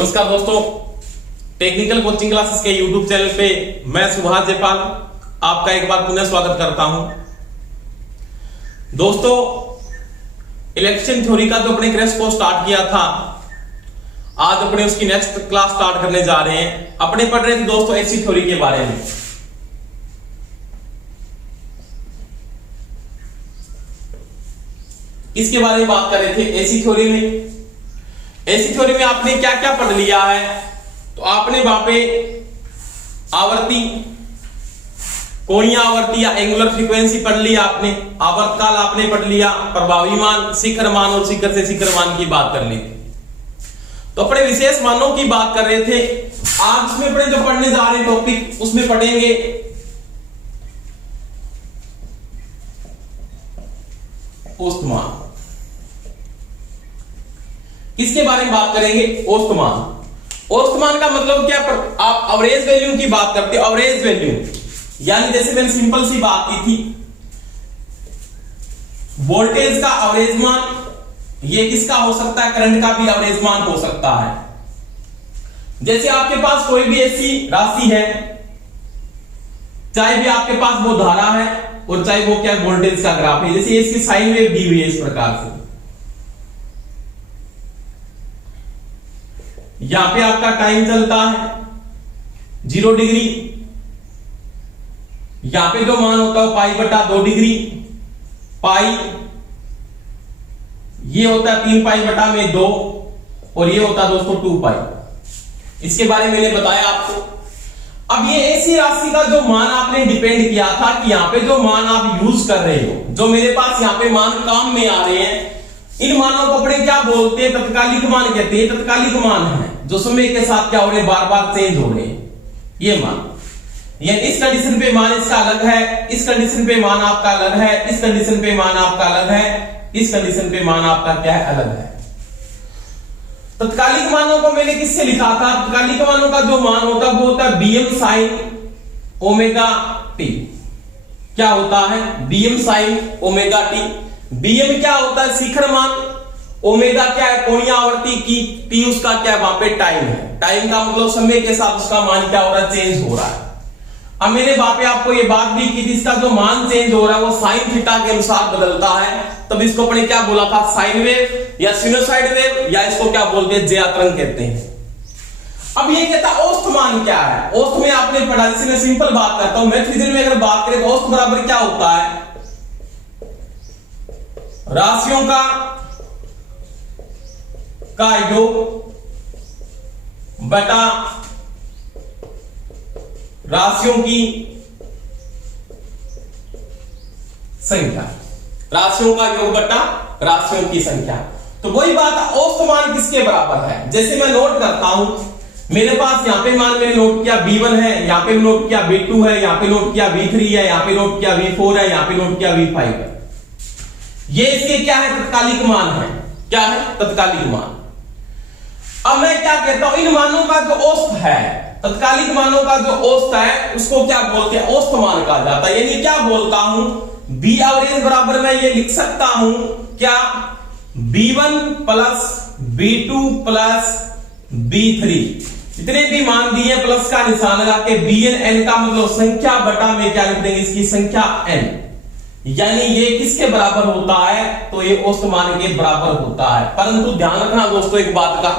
नमस्कार दोस्तों, technical coaching classes के यूट्यूब चैनल पे मैं सुभाष जयपाल आपका एक बार पुनः स्वागत करता हूं। दोस्तों, इलेक्शन थ्योरी का जो अपने क्रैश को स्टार्ट किया था, आज अपने उसकी नेक्स्ट क्लास स्टार्ट करने जा रहे हैं। अपने पढ़ रहे थे दोस्तों एसी थ्योरी के बारे में। इसके बारे में बात कर रहे थे एसी थ्योरी में। एसी थ्योरी में आपने क्या क्या पढ़ लिया है, तो आपने वहां पे आवर्ती, कोणीय आवर्ती या एंगुलर फ्रीक्वेंसी पढ़ लिया आपने, आवर्तकाल आपने पढ़ लिया, प्रभावी मान, शिखर मान और शिखर से शिखर मान की बात कर ली थी। तो अपने विशेष मानों की बात कर रहे थे। आज उसमें अपने जो पढ़ने जा रहे टॉपिक उसमें पढ़ेंगे औसत मान। किसके बारे में बात करेंगे? औसत मान। औसत मान का मतलब क्या? आप एवरेज वैल्यू की बात करते हो। एवरेज वैल्यू यानी जैसे मैंने सिंपल सी बात की थी, वोल्टेज का एवरेज मान, ये किसका हो सकता है? करंट का भी एवरेज मान हो सकता है। जैसे आपके पास कोई भी ऐसी राशि है, चाहे भी आपके पास वो धारा है और चाहे वो क्या वोल्टेज का ग्राफ है, जैसे इसकी साइन वेव दी हुई है इस प्रकार से। यहां पे आपका टाइम चलता है 0 डिग्री, यहां पे जो मान होता है पाई बटा 2 डिग्री, पाई ये होता है 3 पाई बटा में 2 और ये होता है दोस्तों 2 पाई। इसके बारे में मैंने बताया आपको। अब ये ऐसी राशि का जो मान आपने डिपेंड किया था कि यहां पे जो मान आप यूज कर रहे हो, जो मेरे पास यहां पे मान काम में आ रहे हैं, इन मानों को अपने क्या बोलते हैं? तत्कालिक मान कहते हैं। तत्कालिक मान है जो समय के साथ क्या हो रहे, बार बार चेंज हो रहे हैं ये मान। ये इस कंडीशन पे मान इसका अलग है, इस कंडीशन पे मान आपका अलग है, इस कंडीशन पे मान आपका अलग है, इस कंडीशन पे मान आपका क्या है? अलग है। तत्कालिक मानों को मैंने किससे लिखा था? तत्कालिक मानों का जो मान होता है वो होता है bm sin ओमेगा टी। क्या होता है? bm sin omega T. bm क्या होता है? शिखर मान। ओमेगा क्या है? कोणीय आवर्ती की। टी उसका क्या है? वहां पे टाइम है। टाइम का मतलब समय के साथ उसका मान क्या हो रहा है? चेंज हो रहा है। अब मेरे बापे आपको ये बात भी की थी, इसका जो मान चेंज हो रहा है वो साइन थीटा के अनुसार बदलता है। तब इसको अपने क्या बोला था? साइन वेव या सिनुसाइड वेव, या इसको क्या बोलते हैं? ज्या तरंग कहते हैं। अब ये कहता है औसत मान क्या है? औसत में आपने पढ़ा, जैसे मैं सिंपल बात करता हूं, मैथमेटिक्स में अगर बात करें तो औसत बराबर क्या होता है? राशियों का योग बटा राशियों की संख्या। राशियों का योग बटा राशियों की संख्या। तो वही बात, औसत मान किसके बराबर है? जैसे मैं नोट करता हूं, मेरे पास यहां पे मान मैंने नोट किया V1 है, यहां पे नोट किया V2 है, यहां पे नोट किया V3 है, यहां पे नोट किया V4 है, यहां पे नोट किया V5 है। ये इसके क्या है? तत्कालिक मान है। क्या है? तत्कालिक मान। अब मैं क्या कहता हूं, इन मानों का जो औसत है, तत्कालिक मानों का जो औसत है उसको क्या बोलते हैं? औसत मान कहा जाता है। यानी क्या बोलता हूं, बी एवरेज बराबर मैं ये लिख सकता हूं क्या? B1 plus B2 plus B3, जितने भी मान दिए प्लस का निशान लगा के Bn, n का मतलब संख्या बटा में क्या लिख देंगे? इसकी संख्या n। यानी ये किसके बराबर होता है? तो ये औसत मान के बराबर होता है। परंतु ध्यान रखना दोस्तों एक बात का,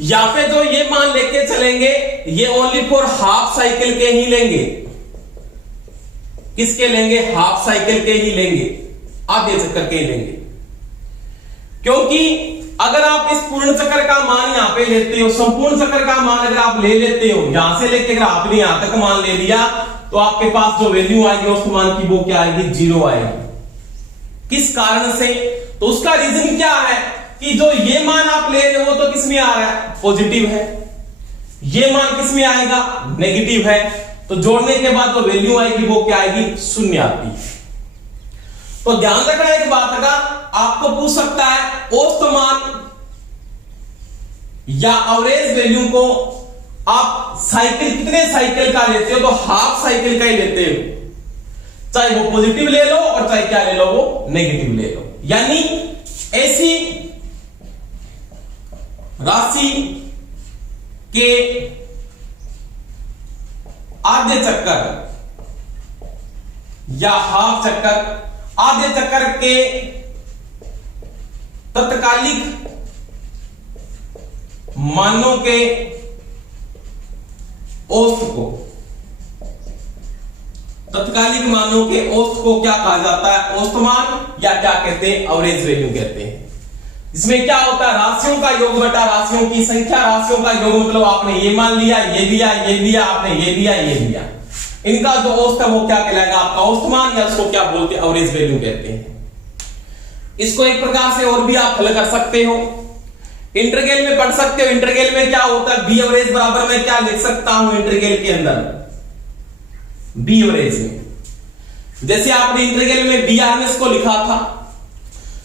या पे जो ये मान लेके चलेंगे ये ओनली फॉर हाफ साइकिल के ही लेंगे। किसके लेंगे? हाफ साइकिल के ही लेंगे, आधे चक्कर के ही लेंगे। क्योंकि अगर आप इस पूर्ण चक्कर का मान यहां पे लेते हो, संपूर्ण चक्कर का मान अगर आप ले लेते हो, यहां से लेके अगर आपने यहां तक मान ले लिया, तो आपके पास जो वैल्यू आएगी उस मान की वो क्या आएगी? 0 आएगी। किस कारण से? तो उसका रीजन क्या है कि जो ये मान आप ले रहे हो तो किस में आ रहा है? पॉजिटिव है। ये मान किस में आएगा? नेगेटिव है। तो जोड़ने के बाद जो वैल्यू आएगी वो क्या आएगी? 0 आती है। तो ध्यान रखना एक बात का, आपको पूछ सकता है औसत मान या एवरेज वैल्यू को आप साइकिल कितने साइकिल का लेते हो? तो हाफ साइकिल का ही लेते हो। चाहे वो पॉजिटिव ले लो और चाहे क्या ले लो, वो नेगेटिव ले लो। यानी ऐसी राशि के आधे चक्कर या हाफ चक्कर, आधे चक्कर के तत्कालिक मानों के औसत को, तत्कालिक मानों के औसत को क्या कहा जाता है? औसत मान, या क्या कहते हैं? एवरेज वैल्यू कहते हैं। इसमें क्या होता है? राशियों का योग बटा राशियों की संख्या। राशियों का योग मतलब आपने ये मान लिया, ये दिया, ये दिया, आपने ये दिया, ये दिया, इनका जो औसत है वो क्या कहलाएगा? आपका औसत मान, या उसको क्या बोलते हैं? एवरेज वैल्यू कहते हैं। इसको एक प्रकार से और भी आप हल कर सकते हो, इंटीग्रल में पढ़ सकते हो। इंटीग्रल में क्या होता है? बी एवरेज बराबर में क्या लिख सकता हूं इंटीग्रल के अंदर? बी एवरेज में, जैसे आपने इंटीग्रल में बी आरएमएस को लिखा था,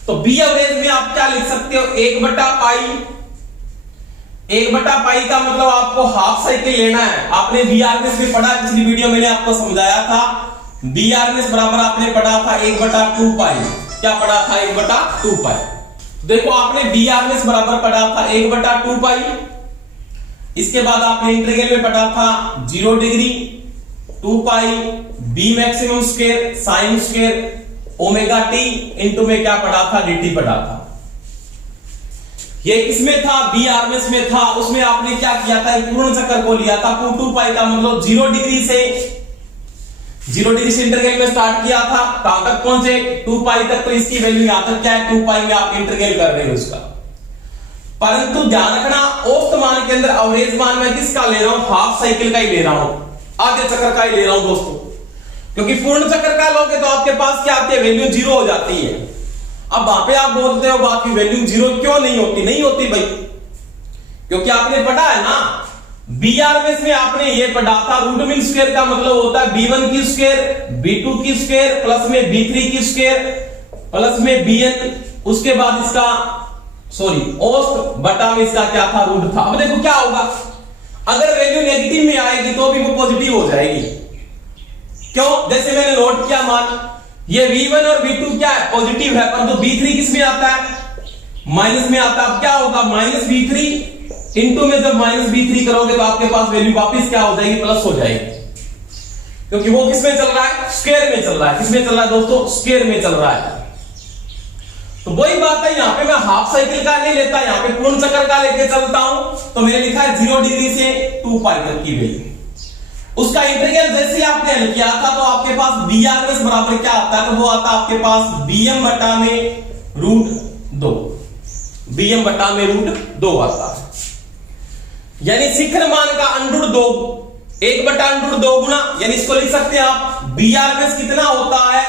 तो बी एवरेज में आप क्या लिख सकते हो? 1/पाई। 1/पाई का मतलब आपको हाफ साइकिल लेना है। आपने बी आरएमएस में पढ़ा, पिछली वीडियो मैंने आपको समझाया था। बी आरएमएस बराबर आपने पढ़ा था 1/2पाई। क्या पढ़ा था? 1/2पाई। देखो आपने बी आरएमएस बराबर पढ़ा था 1/2पाई। इसके बाद आपने इंटीग्रल में पढ़ा था 0 degree 2 pi B maximum square sine square omega T into में क्या पढ़ा था? dt पढ़ा था। ये किसमें था? बी आरएमएस में था। उसमें आपने क्या किया था? एक पूर्ण चक्कर को लिया था। 2 पाई का मतलब 0 डिग्री से इंटीग्रल में स्टार्ट किया था, कहां तक पहुंचे? 2 पाई तक। तो इसकी वैल्यू यहां तक क्या है? 2 पाई में आप इंटीग्रल कर रहे हो उसका। परंतु ध्यान रखना, औसत मान के अंदर एवरेज मान मैं किसका ले रहा हूं? हाफ साइकिल का ही ले रहा हूं, आधे चक्कर का ही ले रहा हूं दोस्तों। क्योंकि पूर्ण चक्कर का लोगे तो आपके पास क्या आती है? वैल्यू 0 हो जाती है। अब वहां पे आप बोलते हो बाकी वैल्यू 0 क्यों नहीं होती? नहीं होती भाई, क्योंकि आपने पढ़ा है ना, बी आरएमएस में आपने ये पढ़ा था, रूट मीन स्क्वायर का मतलब होता है b1 की स्क्वायर, b2 की स्क्वायर प्लस में b3 की स्क्वायर प्लस में bn, उसके बाद इसका औसत बटा में इसका क्या था? रूट था। अब देखो क्या होगा, अगर वैल्यू नेगेटिव में आएगी तो भी वो पॉजिटिव हो जाएगी। क्यों? जैसे मैंने नोट किया, मान ये v1 और v2 क्या है? पॉजिटिव है, परंतु b3 किस में आता है? माइनस में आता है। अब क्या होगा? -b3 इंटू में जब -b3 करोगे तो आपके पास वैल्यू वापस क्या हो जाएगी? प्लस हो जाएगी, क्योंकि वो किसमें चल रहा है? स्क्वायर में चल रहा है। किसमें चल रहा है दोस्तों? स्क्वायर में चल रहा है। तो वही बात है, यहां पे मैं हाफ साइकिल का नहीं लेता, यहां पे पूर्ण चक्कर का लेके चलता हूं। तो मैंने लिखा है 0 डिग्री से 2 पाई तक की वैल्यू। उसका इंटीग्रल जैसे आपने हल किया था तो आपके पास बी आरएमएस बराबर क्या आता है? तो वो आता है आपके पास bm बटा में √2, bm बटा में √2 आता है। यानी शिखर मान का √2, 1/√2 गुना, यानी इसको लिख सकते हैं आप बी आरएमएस कितना होता है?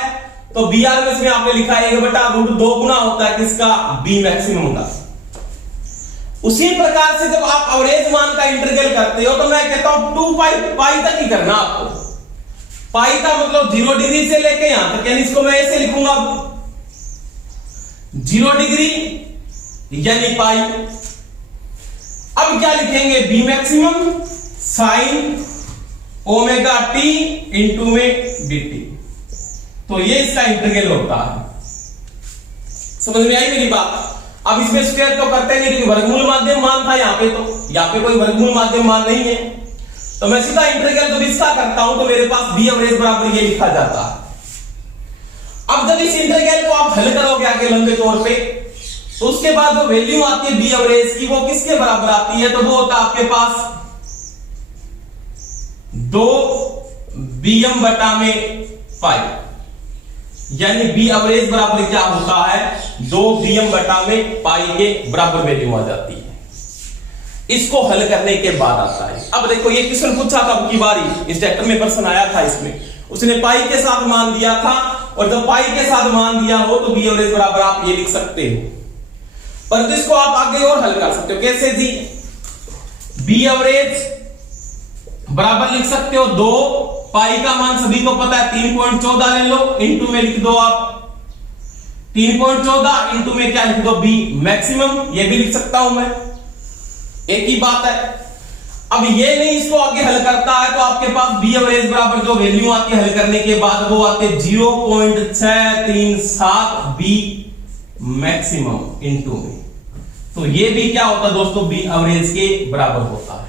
तो बी आरएमएस में आपने लिखा है 1/√2 गुना होता है किसका? बी मैक्सिमम का। उसी प्रकार से जब आप एवरेज मान का इंटीग्रल करते हो तो मैं कहता हूं 2 पाई तक ही करना आपको। पाई का मतलब 0 डिग्री से लेके यहां तक, यानी इसको मैं ऐसे लिखूंगा 0 डिग्री यानी पाई। अब क्या लिखेंगे? B maximum sine omega T into में dt। तो ये इसका इंटीग्रल होता है। समझ में आई मेरी बात? अब इसमें स्क्वायर तो करते नहीं, क्योंकि वर्गमूल माध्यम मान था यहाँ पे, तो यहाँ पे कोई वर्गमूल माध्यम मान नहीं है। तो मैं सीधा इंटीग्रल जब इसका करता हूं तो मेरे पास बी एवरेज बराबर ये लिखा जाता है। अब जब इस इंटीग्रल को आप हल करोगे आगे लंबे तौर पे, तो उसके बाद जो वैल्यू आती है बी एवरेज की, वो किसके बराबर आती है? तो वो होता है आपके पास 2 bm बटा में पाई, यानी बी एवरेज बराबर क्या होता है? 2 bm बटा में पाई के बराबर वैल्यू आ जाती है। इसको हल करने के बाद आता है, अब देखो ये क्वेश्चन पूछा था की बारी, इस चैप्टर में प्रश्न आया था, इसमें उसने पाई के साथ मान दिया था, और जब पाई के साथ मान दिया हो तो बी एवरेज बराबर आप ये लिख सकते हो। पर इसको आप आगे और हल कर सकते हो। कैसे जी? बी एवरेज बराबर लिख सकते हो 2 पाई का मान सभी को पता है 3.14 ले लो, इंटू में लिख दो आप 3.14 इंटू में क्या लिख दो? B maximum. ये भी लिख सकता हूं मैं, एक ही बात है। अब ये नहीं इसको आगे हल करता है तो आपके पास बी एवरेज बराबर जो वैल्यू आती है हल करने के बाद वो आते 0.637 बी मैक्सिमम इंटू में। तो ये भी क्या होता है दोस्तों, बी एवरेज के बराबर होता है।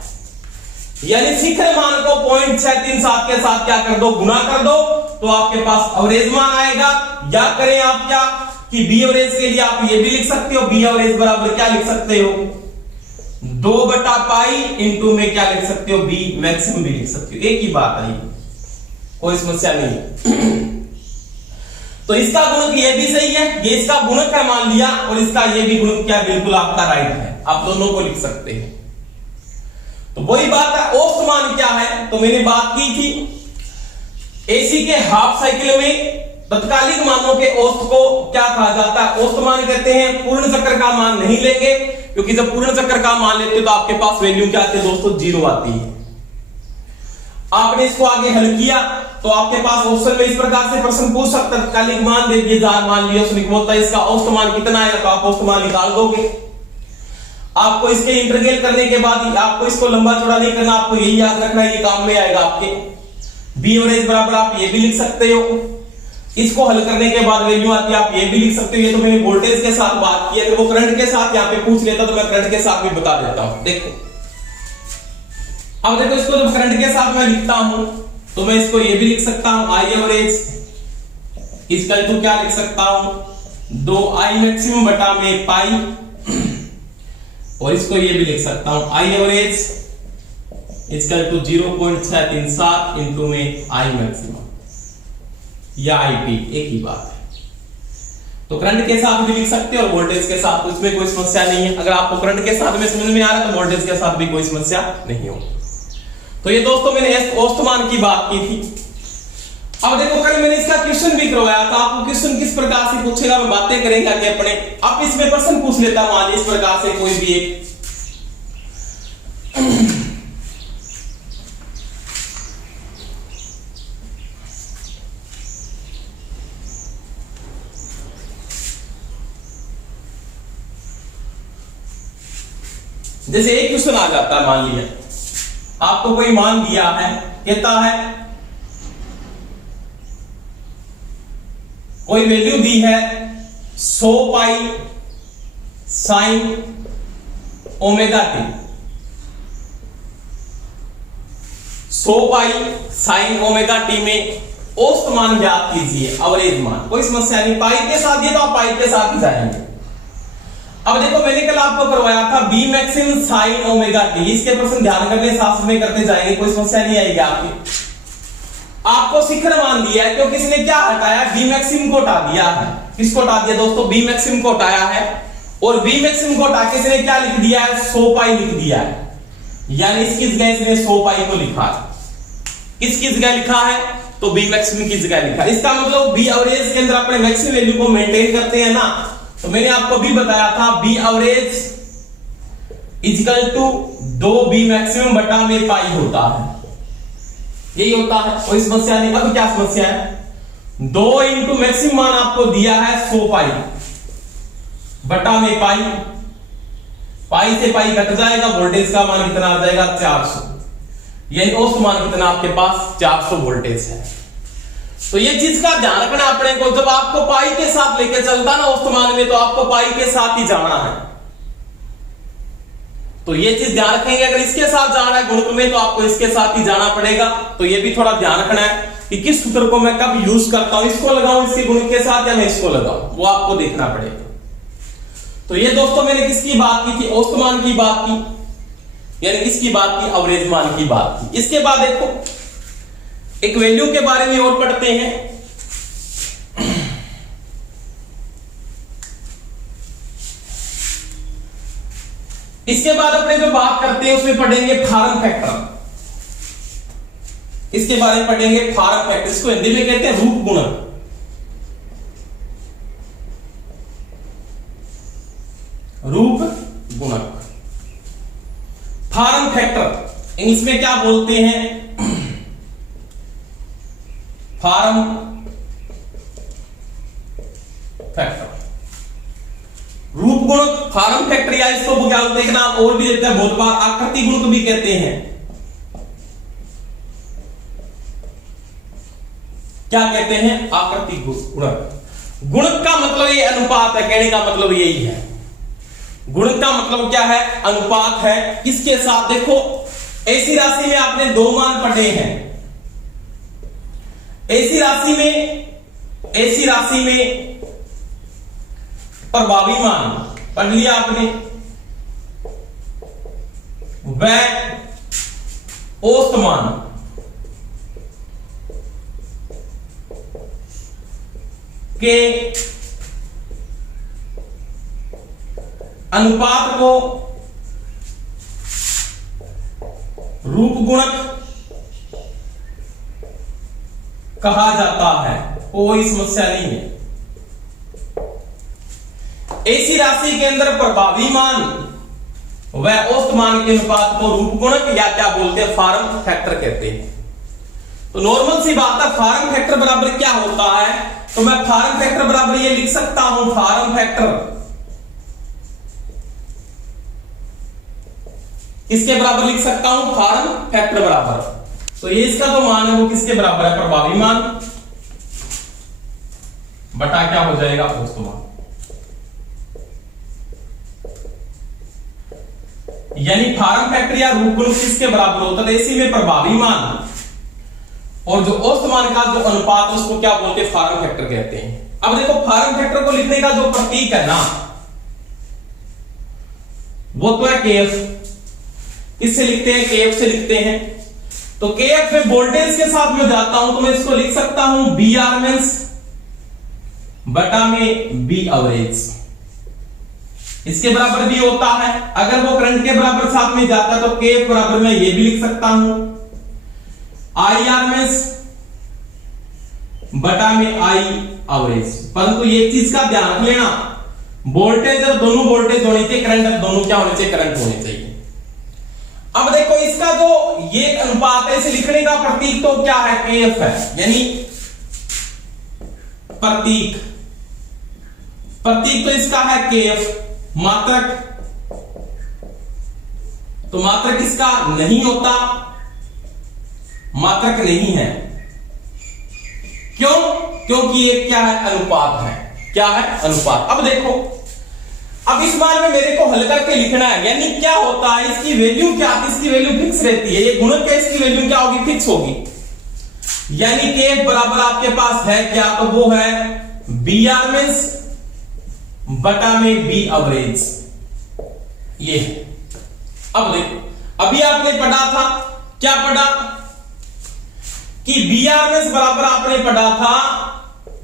यानी शिखर मान को 0.637 के साथ क्या कर दो, गुना कर दो, तो आपके पास एवरेज मान आएगा। या करें आप क्या कि बी एवरेज के लिए आप ये भी लिख सकते हो, बी एवरेज बराबर क्या लिख सकते हो, 2/पाई इंटू में क्या लिख सकते हो, बी मैक्सिमम भी लिख सकते हो। एक ही बात है, कोई समस्या नहीं। तो इसका गुणक ये भी सही है, ये इसका गुणक है मान लिया, और इसका ये भी गुणक क्या बिल्कुल आपका राइट है, आप दोनों को लिख सकते हैं। तो वही बात है, औसत मान क्या है, तो मैंने बात की थी एसी के हाफ साइकिल में तत्कालिक मानों के औसत को क्या कहा जाता है, औसत मान कहते हैं। पूर्ण चक्र का मान नहीं लेंगे, क्योंकि जब पूर्ण चक्र का मान लेते हो तो आपके पास वैल्यू क्या आती है दोस्तों, 0 आती है। आपने इसको आगे हल किया तो आपके पास ऑप्शन में इस प्रकार से प्रश्न पूछ सकता है, तत्कालिक मान दे दिए, मान लिया, उसने बोलता है इसका औसत मान कितना है, तो आप औसत मान निकाल दोगे। आपको इसके इंटीग्रल करने के बाद आपको इसको लंबा चौड़ा नहीं करना, आपको यही याद रखना है, ये काम में आएगा आपके। बी एवरेज बराबर आप ये भी लिख सकते हो, इसको हल करने के बाद वैल्यू आती है, आप ये भी लिख सकते हो। ये तो मैंने वोल्टेज के साथ बात की है, अगर वो करंट के साथ यहाँ पे पूछ लेता तो मैं करंट के साथ भी बता देता हूं। देखो अब देखो, इसको जब करंट के साथ मैं लिखता हूं तो मैं इसको ये भी लिख सकता हूं, आई एवरेज इसका तो क्या लिख सकता हूं, 2I मैक्सिमम बटा में पाई, और इसको ये भी लिख सकता हूं, आई एवरेज इसका तो 0.637 इंटू में आई मैक्सिमम या आईपी, एक ही बात है। तो करंट के साथ भी लिख सकते हो और वोल्टेज के साथ, उसमें कोई समस्या नहीं है। अगर आपको करंट के साथ में समझ में आ रहा है तो वोल्टेज के साथ भी कोई समस्या नहीं हो। तो ये दोस्तों मैंने औसत मान की बात की थी। अब देखो, कल मैंने इसका क्वेश्चन भी करवाया था, आपको क्वेश्चन किस प्रकार से पूछेगा मैं बातें करेंगे आगे अपने। अब इसमें प्रश्न पूछ लेता हूं आज इस प्रकार से कोई भी एक, जैसे एक क्वेश्चन आ जाता है, मान लिया आपको कोई मान दिया है, कहता है कोई वैल्यू दी है 100 pi sine omega T, 100 pi sine omega T में औसत मान ज्ञात कीजिए, एवरेज मान। कोई समस्या नहीं, पाई के साथ ये तो आप पाई के साथ ही जाएंगे। अब देखो, मैंने कल आपको करवाया था B maximum sine omega t, इसके प्रश्न ध्यान करने साथ में करते जाएंगे, कोई समस्या नहीं आएगी आपकी। आपको शिखर मान दिया है, क्योंकि इसने क्या हटाया, बी मैक्सिमम को हटा दिया है। किसको हटा दिया दोस्तों, बी मैक्सिमम को हटाया है, और बी मैक्सिमम को हटा के इसने क्या लिख दिया है, 100 पाई लिख दिया है। यानी इसकी जगह इसने 100 पाई को लिखा है। किसकी जगह लिखा है, तो बी मैक्सिमम की जगह लिखा है। इसका मतलब बी एवरेज के अंदर अपने मैक्सिमम वैल्यू को मेंटेन करते हैं ना, तो मैंने आपको भी बताया था B average equal to 2b maximum बटा में पाई होता है, यही होता है, कोई समस्या नहीं। अब क्या समस्या है, 2 इंटू मैक्सिमम मान आपको दिया है 100 पाई बटा में पाई, पाई से पाई कट जाएगा, वोल्टेज का मान कितना आ जाएगा, 400। यानी औसत मान कितना आपके पास, 400 वोल्टेज है। तो ये चीज का ध्यान रखना अपने को, जब आपको पाई के साथ लेके चलता ना औसत मान में, तो आपको पाई के साथ ही जाना है। तो ये चीज ध्यान रखेंगे, अगर इसके साथ जाना है गुणक में तो आपको इसके साथ ही जाना पड़ेगा। तो ये भी थोड़ा ध्यान रखना है कि किस सूत्र को मैं कब यूज करता हूं, इसको लगाऊं इसके गुणक के साथ या मैं इसको लगाऊं, वो आपको देखना पड़ेगा। तो ये दोस्तों मैंने किसकी बात की थी, औसत मान की बात की, यानी किसकी बात की, एवरेज मान की बात की। इसके बाद देखो एक वैल्यू के बारे में और पढ़ते हैं। इसके बाद अपने जो बात करते हैं उसमें पढ़ेंगे फार्म फैक्टर, इसके बारे में पढ़ेंगे फार्म फैक्टर, इसको हिंदी में कहते हैं रूप गुणक। रूप गुणक, फार्म फैक्टर इंग्लिश में क्या बोलते हैं, फार्म फैक्टर, रूप गुणक, फार्म फैक्टर, या इसको क्या बोलते हैं, नाम और भी देते हैं बहुत बार, आकृति गुणक भी कहते हैं। क्या कहते हैं, आकृति गुणक। गुणक का मतलब ये अनुपात है, कहने का मतलब यही है। गुणक का मतलब क्या है? अनुपात है। किसके साथ? देखो ऐसी राशि में आपने दो मान पढ़े हैं। ऐसी राशि में प्रभावी मान पढ़ लिया आपने, वह औसत मान के अनुपात को रूप गुणक कहा जाता है। कोई समस्या नहीं है। ऐसी राशि के अंदर प्रभावी मान व औसत मान के अनुपात को रूप गुणक या क्या बोलते हैं? फॉर्म फैक्टर कहते हैं। तो नॉर्मल सी बात है, फॉर्म फैक्टर बराबर क्या होता है? तो मैं फॉर्म फैक्टर बराबर ये लिख सकता हूं, फॉर्म फैक्टर किसके बराबर लिख सकता हूं? फॉर्म फैक्टर बराबर। तो ये इसका जो मान है वो किसके बराबर है? प्रभावी मान बटा क्या हो जाएगा? औसत मान। यानी फॉर्म फैक्टर या रूप गुणक किसके बराबर होता है? इसी में प्रभावी मान और जो औसत मान का जो अनुपात उसको क्या बोलते हैं? फॉर्म फैक्टर कहते हैं। अब देखो फॉर्म फैक्टर को लिखने का जो प्रतीक है ना, वो तो है केएफ। किससे लिखते हैं? केएफ से लिखते हैं। तो केएफ में वोल्टेज के साथ में जाता हूं तो मैं इसको लिख सकता हूं बी आरएमएस बटा में बी एवरेज। इसके बराबर भी होता है। अगर वो करंट के बराबर साथ में जाता है तो केएफ बराबर मैं ये भी लिख सकता हूं आई आरएमएस बटा में आई एवरेज। परंतु एक चीज का ध्यान रख लेना, वोल्टेज और दोनों वोल्टेज होनी चाहिए, करंट दोनों क्या होने चाहिए? करंट होने चाहिए। अब देखो इसका जो ये अनुपात है, इसे लिखने का प्रतीक तो क्या है? केएफ है। यानी प्रतीक तो इसका है केएफ। मात्रक तो मात्रक इसका नहीं होता, मात्रक नहीं है। क्यों? क्योंकि ये क्या है? अनुपात है। क्या है? अनुपात। अब देखो, अब इस बार में मेरे को हल करके लिखना है। यानी क्या होता है? इसकी वैल्यू क्या आती है? इसकी वैल्यू फिक्स रहती है। ये गुणक है, इसकी वैल्यू क्या होगी? फिक्स होगी। यानी के बराबर आपके पास है क्या? तो वो है बी आरएमएस बटा में बी एवरेज। ये अब देखो, अभी आपने पढ़ा था, क्या पढ़ा कि बी आरएमएस बराबर आपने पढ़ा था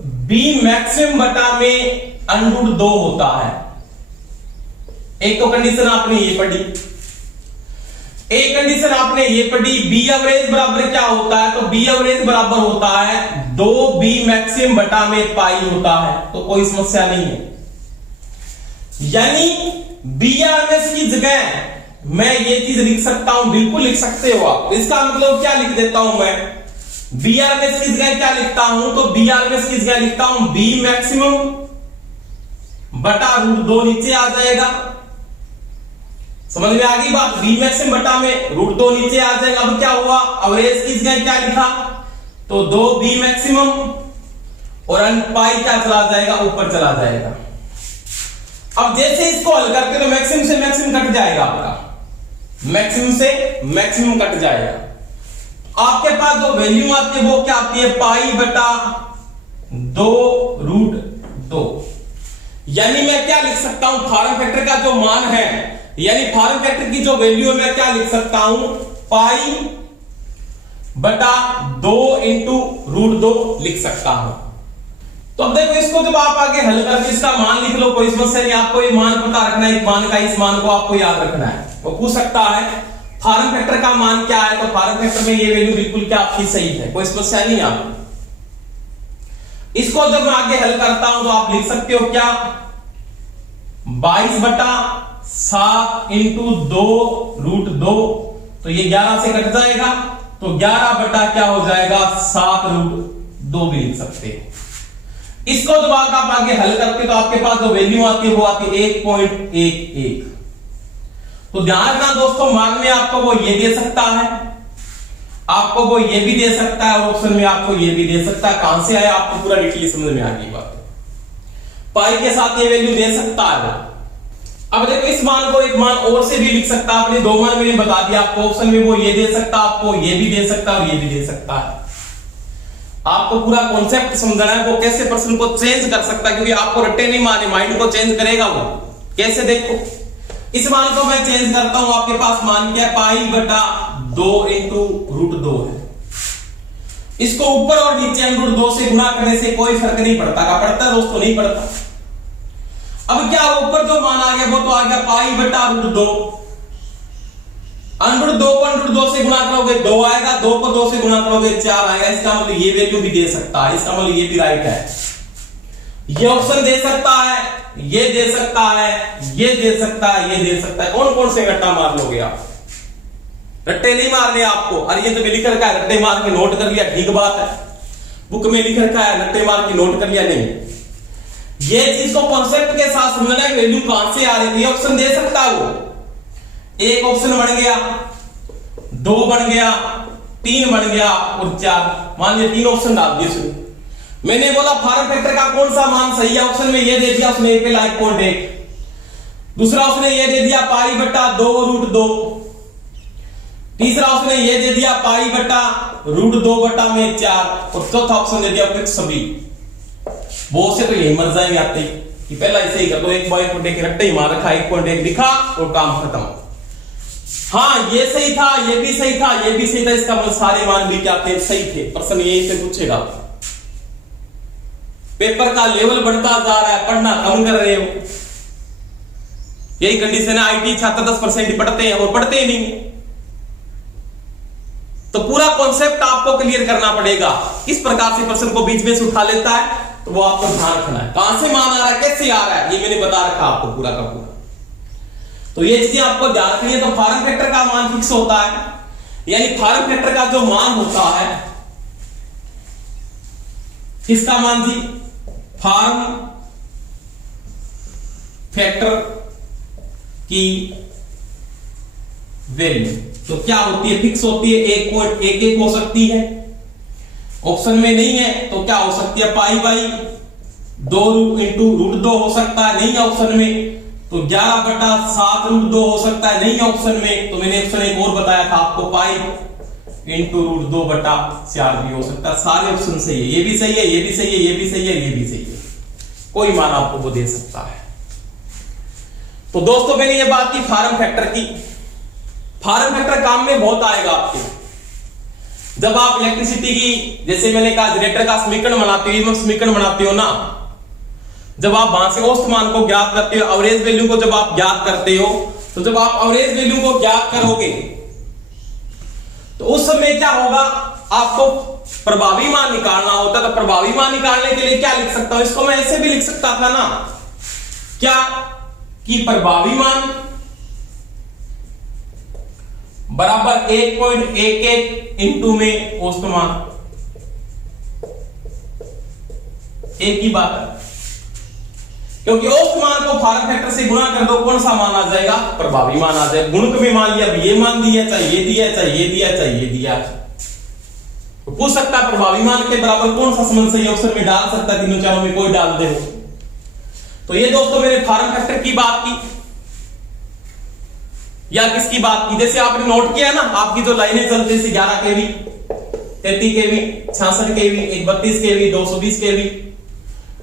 बी मैक्सिमम बटा में √2 होता है। एक तो कंडीशन आपने ये पढ़ी, एक कंडीशन आपने ये पढ़ी बी एवरेज बराबर क्या होता है? तो बी एवरेज बराबर होता है 2b मैक्सिमम बटा में पाई होता है। तो कोई समस्या नहीं है। यानी बी आरएमएस की जगह मैं ये चीज लिख सकता हूं, बिल्कुल लिख सकते हो आप। इसका मतलब क्या लिख देता हूं मैं? बी आरएमएस की जगह क्या लिखता हूं? तो बी आरएमएस की जगह लिखता हूं बी मैक्सिमम बटा √2 नीचे आ जाएगा। समझ में आ गई बात? बी मैक्सिमम बटा में √2 नीचे आ जाएगा। अब क्या हुआ? एवरेज की जगह क्या लिखा? तो 2b मैक्सिमम और पाई क्या चला जाएगा? ऊपर चला जाएगा। अब जैसे इसको हल करके तो मैक्सिमम से मैक्सिमम कट जाएगा आपका, मैक्सिमम से मैक्सिमम कट जाएगा। आपके पास जो वैल्यू आती है वो क्या आती है? पाई बटा 2√2। यानी मैं क्या लिख सकता हूं? फॉर्म फैक्टर का जो मान है, यानी फॉर्म फैक्टर की जो वैल्यू है, मैं क्या लिख सकता हूं? पाई बटा 2 इंटू √2 लिख सकता हूं। तो अब देखो, इसको जब आप आगे हल करके इसका मान लिख लो, कोई समस्या नहीं। आपको ये मान पता रखना है, एक मान का, इस मान को आपको याद रखना है। वो पूछ सकता है फॉर्म फैक्टर का मान क्या है? तो फॉर्म फैक्टर में ये वैल्यू बिल्कुल क्या आपकी सही है, कोई समस्या नहीं। आप इसको जब मैं आगे हल करता हूं तो आप लिख सकते हो क्या? 22 बटा 7 इंटू 2√2। तो ये 11 से कट जाएगा, तो 11 बटा क्या हो जाएगा? 7√2 भी लिख सकते हैं। इसको जब आप आगे हल करते तो आपके पास जो वैल्यू आती है वो आती है 1.11। तो ध्यान रखना दोस्तों, मान में आपको वो ये दे सकता है, आपको वो ये भी दे सकता है, और ऑप्शन में आपको ये भी दे सकता है। कहां से आया आपको पूरा डिटेल समझ में आ गई बात। पाई के साथ ये वैल्यू दे सकता है। अब देखो इस मान को एक मान और से भी लिख सकता है, अपने दो मान मैंने बता दिया आपको ऑप्शन में, वो ये दे सकता है आपको, ये भी दे सकता है और ये भी दे सकता है। आपको पूरा कॉन्सेप्ट समझना है वो कैसे प्रश्न को चेंज कर सकता है, क्योंकि आपको रट्टे नहीं मारने, माइंड को चेंज करेगा वो कैसे। देखो इस मान को मैं चेंज करता हूं, आपके पास मान क्या है, पाई बटा 2 इंटू रूट 2 है। इसको ऊपर और नीचे अंडर रूट 2 से गुणा करने से कोई फर्क नहीं पड़ता। क्या पड़ता है दोस्तों? नहीं पड़ता। अब क्या ऊपर जो मान आ गया वो तो आ गया पाई बटा रूट 2। अंडर रूट 2 को अंडर रूट 2 से गुणा करोगे 2 आएगा, 2 को 2 से गुणा करोगे 4 आएगा। इसका मतलब ये वैल्यू भी दे सकता है, इसका मतलब ये भी राइट है। ये ऑप्शन दे सकता है, ये दे सकता है, ये दे सकता है, ये दे सकता है। कौन कौन से रट्टा मार लोगे आप? रट्टे नहीं मारने आपको। अरे ये तो लिख रखा है, रट्टे मार के नोट कर लिया, ठीक बात है। बुक में लिख रखा है, रट्टे मार के नोट कर लिया, नहीं। ये चीज को कॉन्सेप्ट के साथ समझना है, वैल्यू कहां से आ रही है। ऑप्शन दे सकता है वो, एक ऑप्शन बन गया, 2 बन गया, 3 बन गया और 4। मान लिया 3 ऑप्शन डाल दिए उसने। मैंने बोला फॉर्म फैक्टर का कौन सा मान सही है, ऑप्शन में ये दे दिया उसने, ए पे लाइक पॉइंट 1। दूसरा उसने ये दे दिया पाई बटा 2 रूट 2। तीसरा उसने ये दे दिया पाई बटा रूट 2 बटा में 4। और चौथा ऑप्शन दे दिया फिक्स सभी। बहुत से तो यही मर जाएंगे आते ही कि पहला ऐसे ही कर दो, 1.1 रट्टे ही मार रखा, 1.1 लिखा और काम खत्म। हाँ ये सही था, ये भी सही था, ये भी सही था, इसका मतलब सारे मान भी क्या थे, सही थे। प्रश्न यही से पूछेगा। पेपर का लेवल बढ़ता जा रहा है, पढ़ना कम कर रहे हो। यही कंडीशन है, आईटी छात्र 10% ही पढ़ते हैं और पढ़ते ही नहीं। तो पूरा कॉन्सेप्ट आपको क्लियर करना पड़ेगा। किस प्रकार से प्रश्न को बीच में से उठा लेता है तो वो आपको ध्यान रखना है। कहां से मान आ रहा है, कैसे आ रहा है, ये मैंने बता रखा आपको पूरा का पूरा। तो ये चीजें आपको ध्यान रखनी है। तो फॉर्म फैक्टर का मान फिक्स होता है, यानी फॉर्म फैक्टर का जो मान होता है, किसका मान जी, फॉर्म फैक्टर की वैल्यू तो क्या होती है, फिक्स होती है। 1.11 हो सकती है, ऑप्शन में नहीं है तो क्या हो सकती है, पाई बाई 2 इंटू रूट 2 हो सकता है, नहीं है ऑप्शन में। तो 11 बटा 7 रूट 2 हो सकता है, नहीं है ऑप्शन में। तो मैंने ऑप्शन एक और बताया था आपको, पाई इंटू रूट 2 बटा 4 भी हो सकता है। सारे ऑप्शन सही है, ये भी सही है, ये भी सही है, ये भी सही है, ये भी सही है। कोई मान आपको वो दे सकता है। तो दोस्तों मैंने ये बात की फॉर्म फैक्टर की। फॉर्म फैक्टर काम में बहुत आएगा आपके। जब आप इलेक्ट्रिसिटी की, जैसे मैंने कहा जनरेटर का समीकरण बनाते हो, समीकरण बनाते हो ना, जब आप वहां से औसत मान को ज्ञात करते हो, एवरेज वैल्यू को जब आप ज्ञात करते हो, तो जब आप एवरेज वैल्यू को ज्ञात करोगे तो उस समय क्या होगा, आपको प्रभावी मान निकालना होता है। तो प्रभावी मान निकालने के लिए क्या लिख सकता हूं, इसको मैं ऐसे भी लिख सकता था ना, क्या कि प्रभावी मान बराबर 1.11 इंटू में औसत मान, एक ही बात है। क्योंकि औसत मान को फॉर्म फैक्टर से गुणा कर दो, कौन सा मान आ जाएगा, प्रभावी मान आ जाएगा। गुणक में मान लिया, ये मान दिया, चाहे ये दिया, चाहे ये दिया, चाहे ये दिया। तो पूछ सकता है प्रभावी मान के बराबर कौन सा संबंध सही ऑप्शन में डाल सकता है, तीनों चारों में कोई डाल दे। तो ये दोस्तों मैंने फॉर्म फैक्टर की बात की, या किसकी बात की, जैसे आपने नोट किया ना, आपकी जो लाइनें चलती है 11 केवी, 33 केवी, 66 केवी, 132 केवी, 220 केवी,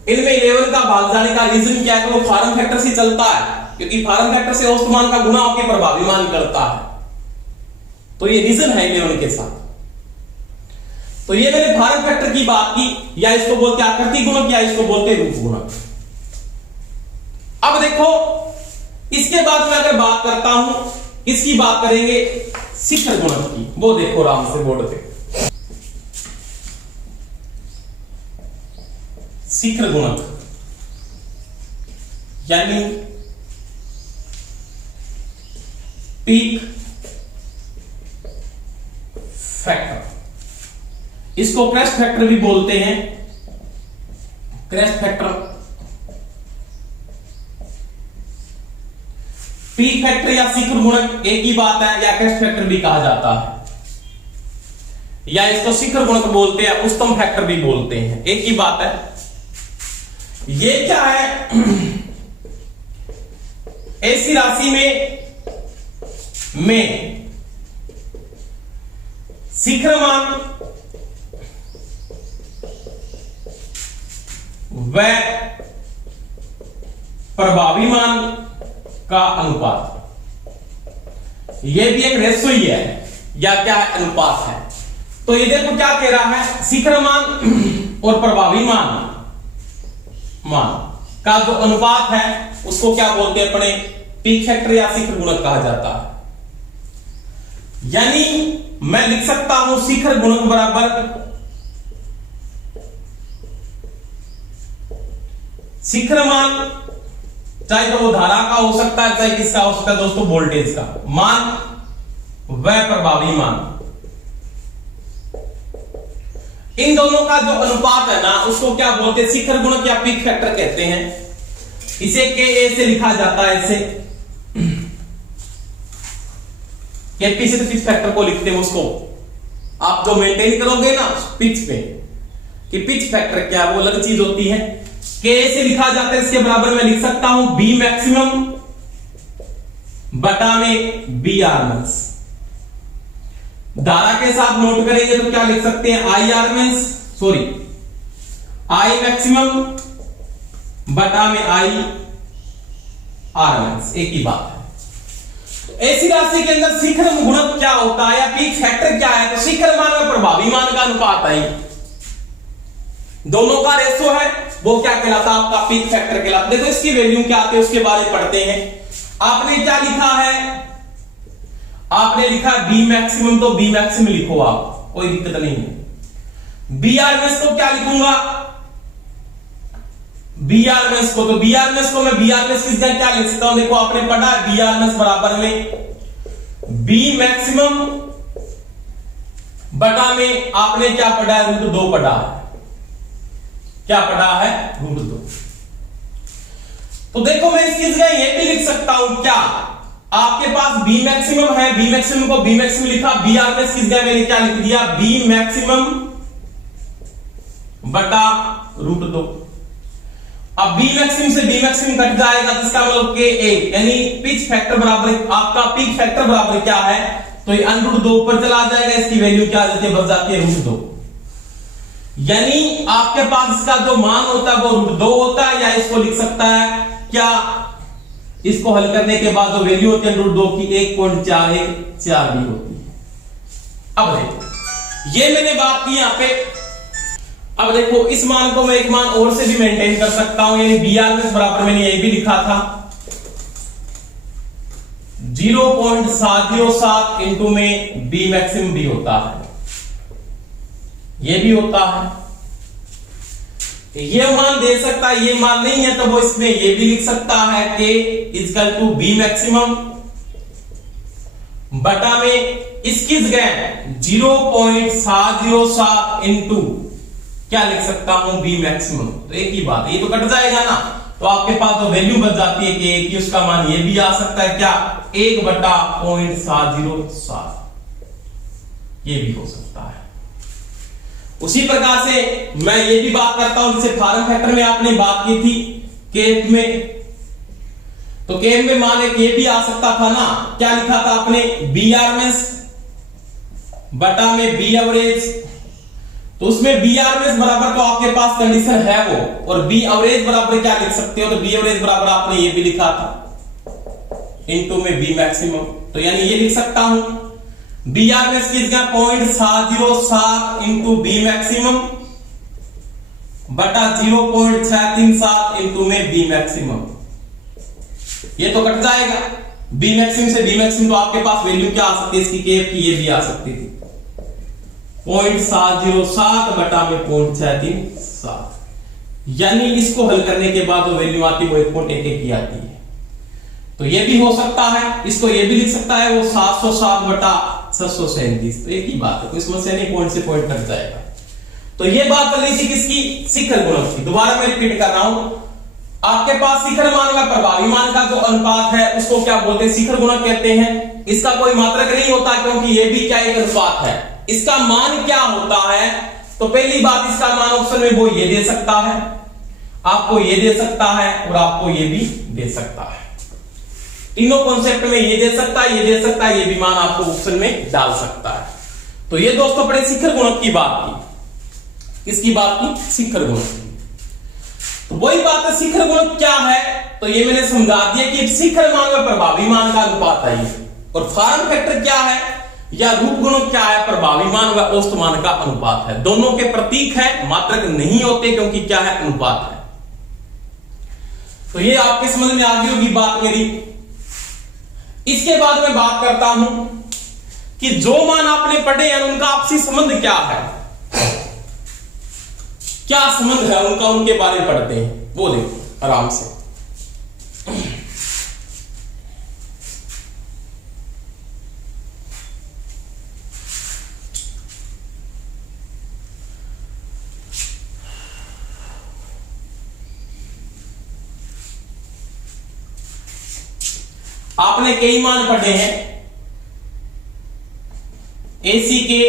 इनमें 11 का भाग जाने का रीजन क्या है, तो वो फॉर्म फैक्टर से चलता है। क्योंकि फॉर्म फैक्टर से औसत मान का गुणा होकर प्रभावी मान निकलता है। तो ये रीजन है 11 के साथ। तो ये मैंने फॉर्म फैक्टर की बात की, या इसको बोलते आकृति गुणक, या इसको बोलते रूप गुणक। अब देखो इसके बाद मैं अगर बात करता हूं, किसकी बात करेंगे, शिखर गुणक की। वो देखो आराम से बोर्ड पे, शिखर गुणक यानी पीक फैक्टर, इसको क्रेस्ट फैक्टर भी बोलते हैं। क्रेस्ट फैक्टर, पीक फैक्टर या शिखर गुणक एक ही बात है, या क्रेस्ट फैक्टर भी कहा जाता है, या इसको शिखर गुणक बोलते हैं, उच्चतम फैक्टर भी बोलते हैं, एक ही बात है। ये क्या है, ऐसी राशि में शिखर मान व प्रभावी मान का अनुपात, यह भी एक रेशो ही है या क्या है, अनुपात है। तो ये देखो क्या कह रहा है, शिखर मान और प्रभावी मान का जो अनुपात है उसको क्या बोलते हैं अपने, पीक फैक्टर या शिखर गुणक कहा जाता है। यानी मैं लिख सकता हूं शिखर गुणक बराबर शिखर मान, चाहे तो वो धारा का हो सकता है, चाहे किसका हो सकता है दोस्तों, वोल्टेज का मान व प्रभावी मान, इन दोनों का जो अनुपात है ना उसको क्या बोलते हैं, शिखर गुणक या पीक फैक्टर कहते हैं। इसे के से लिखा जाता है, ऐसे के से तो पिच फैक्टर को लिखते हैं, उसको आप जो मेंटेन करोगे ना पिच पे कि पिच फैक्टर क्या है वो अलग चीज होती है। के से लिखा जाता है, इसके बराबर मैं लिख सकता हूं बी मैक्सिमम बटा में बी आरएमएस। धारा के साथ नोट करेंगे तो क्या लिख सकते हैं, आई आरएमएस, सॉरी आई मैक्सिमम बटा में आई आरएमएस, एक ही बात है। ऐसी राशि के अंदर शिखर गुणक क्या होता है या पीक फैक्टर क्या है, तो शिखर मान और प्रभावी मान का अनुपात है, दोनों का रेशो है, वो क्या कहलाता है आपका पीक फैक्टर कहलाता। देखो इसकी वैल्यू क्या आती है उसके बारे में पढ़ते हैं। आपने क्या लिखा है, आपने लिखा बी मैक्सिमम, तो बी मैक्सिमम लिखो आप, कोई दिक्कत नहीं है। बी आरएमएस को क्या लिखूंगा, बी आरएमएस को, तो बी आरएमएस को मैं बी आरएमएस की जगह क्या लिख सकता हूं, देखो आपने पढ़ा बी आरएमएस बराबर में बी मैक्सिमम बटा में आपने क्या पढ़ा है, √2 पढ़ा है, क्या पढ़ा है, √2। तो देखो मैं इसकी जगह ये भी लिख सकता हूं, क्या आपके पास बी मैक्सिमम है, बी मैक्सिमम को बी मैक्सिमम लिखा, बी आरएमएस की जगह मैंने क्या लिख दिया, बी मैक्सिमम बटा √2। अब बी मैक्सिमम से बी मैक्सिमम कट जाएगा, जिसका मतलब के ए, यानी पिच फैक्टर बराबर आपका पीक फैक्टर बराबर क्या है, तो ये √2 ऊपर चला जाएगा, इसकी वैल्यू क्या आ जाती है, बच जाती है √2। यानी आपके पास इसका जो मान होता है वो √2 होता है, या इसको लिख सकता है क्या, इसको हल करने के बाद जो वैल्यू होती है √2 की 1.414 भी होती है। अब देखो ये मैंने बात की यहां पे। अब देखो इस मान को मैं एक मान और से भी मेंटेन कर सकता हूं, यानी बी आरएमएस बराबर मैंने ये भी लिखा था 0.707 इंटू में बी मैक्सिमम भी होता है, ये भी होता है, ये मान दे सकता है, ये मान नहीं है तो वो इसमें ये भी लिख सकता है के इक्वल टू बी मैक्सिमम बटा में इसकी जगह 0.707 इंटू क्या लिख सकता हूं, बी मैक्सिमम। तो एक ही बात है, ये तो कट जाएगा ना, तो आपके पास तो वैल्यू बच जाती है कि उसका मान ये भी आ सकता है क्या, 1/0.707, ये भी हो सकता है। उसी प्रकार से मैं ये भी बात करता हूं, जैसे फॉर्म फैक्टर में आपने बात की थी केएफ में, तो केएफ में मान एक ये भी आ सकता था ना, क्या लिखा था आपने, बी आरएमएस बटा में बी एवरेज। तो उसमें बी आरएमएस बराबर तो आपके पास कंडीशन है वो, और बी एवरेज बराबर क्या लिख सकते हो, तो बी एवरेज बराबर आपने ये भी लिखा था इनटू में बी मैक्सिमम। तो यानी ये लिख सकता हूं बी आरएमएस की जगह 0.707 इंटू बी मैक्सिमम बटा 0.637 इंटू में बी मैक्सिमम। ये तो कट जाएगा, बी मैक्सिमम से बी मैक्सिमम, तो आपके पास वैल्यू क्या आ सकती है इसकी, केएफ की ये भी आ सकती थी 0.707 बटा में 0.637, यानी इसको हल करने के बाद जो वैल्यू आती है वो 1.11 की आती है। तो ये भी हो सकता है, इसको ये भी लिख सकता है वो 707 बटा 737, तो एक ही बात है, कोई समस्या नहीं, पॉइंट से पॉइंट कट जाएगा। तो ये बात चल रही थी किसकी, शिखर गुणक की। दोबारा मैं रिपीट कर रहा हूं, आपके पास शिखर मान का प्रभावी मान का जो अनुपात है उसको क्या बोलते हैं, शिखर गुणक कहते हैं। इसका कोई मात्रक नहीं होता, क्योंकि ये भी क्या एक अनुपात है। इसका मान क्या होता है, तो पहली बात इसका मान ऑप्शन में वो ये दे सकता है, आपको ये दे सकता है, और आपको ये भी दे सकता है। तीनों कॉन्सेप्ट में ये दे सकता है, ये दे सकता है, ये भी मान आपको ऑप्शन में डाल सकता है। तो ये दोस्तों पढ़े शिखर गुणक की बात की। किसकी बात की? शिखर गुणक की। तो वही बात है, शिखर गुणक क्या है? तो ये मैंने समझा दिया कि शिखर मान में प्रभावी मान का अनुपात है ये। और फॉर्म फैक्टर क्या है या रूप गुणक क्या है? प्रभावी मान व औसत मान का अनुपात है। दोनों के प्रतीक है, मात्रक नहीं होते, क्योंकि क्या है? अनुपात है। तो ये आपके समझ में आ गई होगी बात मेरी। इसके बाद मैं बात करता हूं कि जो मान आपने पढ़े हैं उनका आपसी संबंध क्या है, क्या संबंध है उनका, उनके बारे में पढ़ते हैं। वो देखो आराम से। आपने कई मान पढ़े हैं एसी के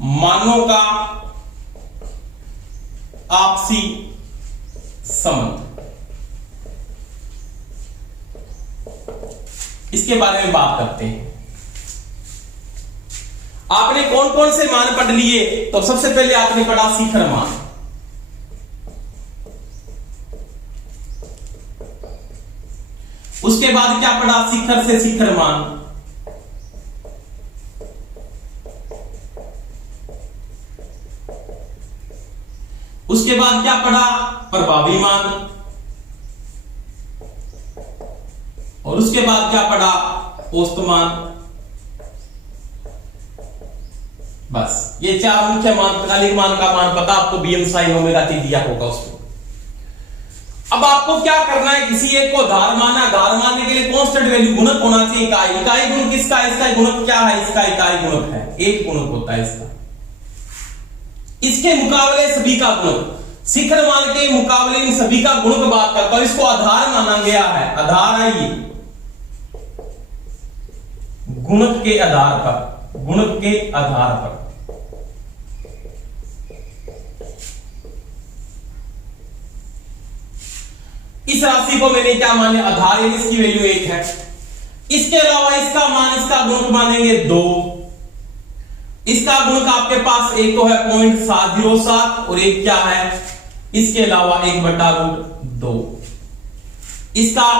मानों का आपसी संबंध, इसके बारे में बात करते हैं। आपने कौन कौन से मान पढ़ लिए? तो सबसे पहले आपने पढ़ा शिखर मान। उसके बाद क्या पढ़ा? शिखर से शिखर मान। उसके बाद क्या पढ़ा? प्रभावी मान। और उसके बाद क्या पढ़ा? औसत मान। बस ये चार मुख्य मान, तात्कालिक मान का मान पता आपको, बीएम साइन ओमेगा टी दिया होगा उसमें। अब आपको क्या करना है? किसी एक को आधार माना। आधार मानने के लिए कांस्टेंट वैल्यू गुणक होना चाहिए। इकाई गुणक किसका? इसका गुणक क्या है? इसका इकाई गुणक है, एक गुणक होता है इसका। इसके मुकाबले सभी का गुणक, शिखर मान के मुकाबले इन सभी का गुणक बात करता हूं। इसको आधार माना गया है, आधार है ये, गुणक के आधार पर, गुणक के आधार पर। इस राशि को मैंने क्या माने? आधार, इसकी वैल्यू 1 है। इसके अलावा इसका मान, इसका गुणक मानेंगे 2। इसका गुणक आपके पास एक तो है 0.707 और एक क्या है? इसके अलावा 1/√2। इसका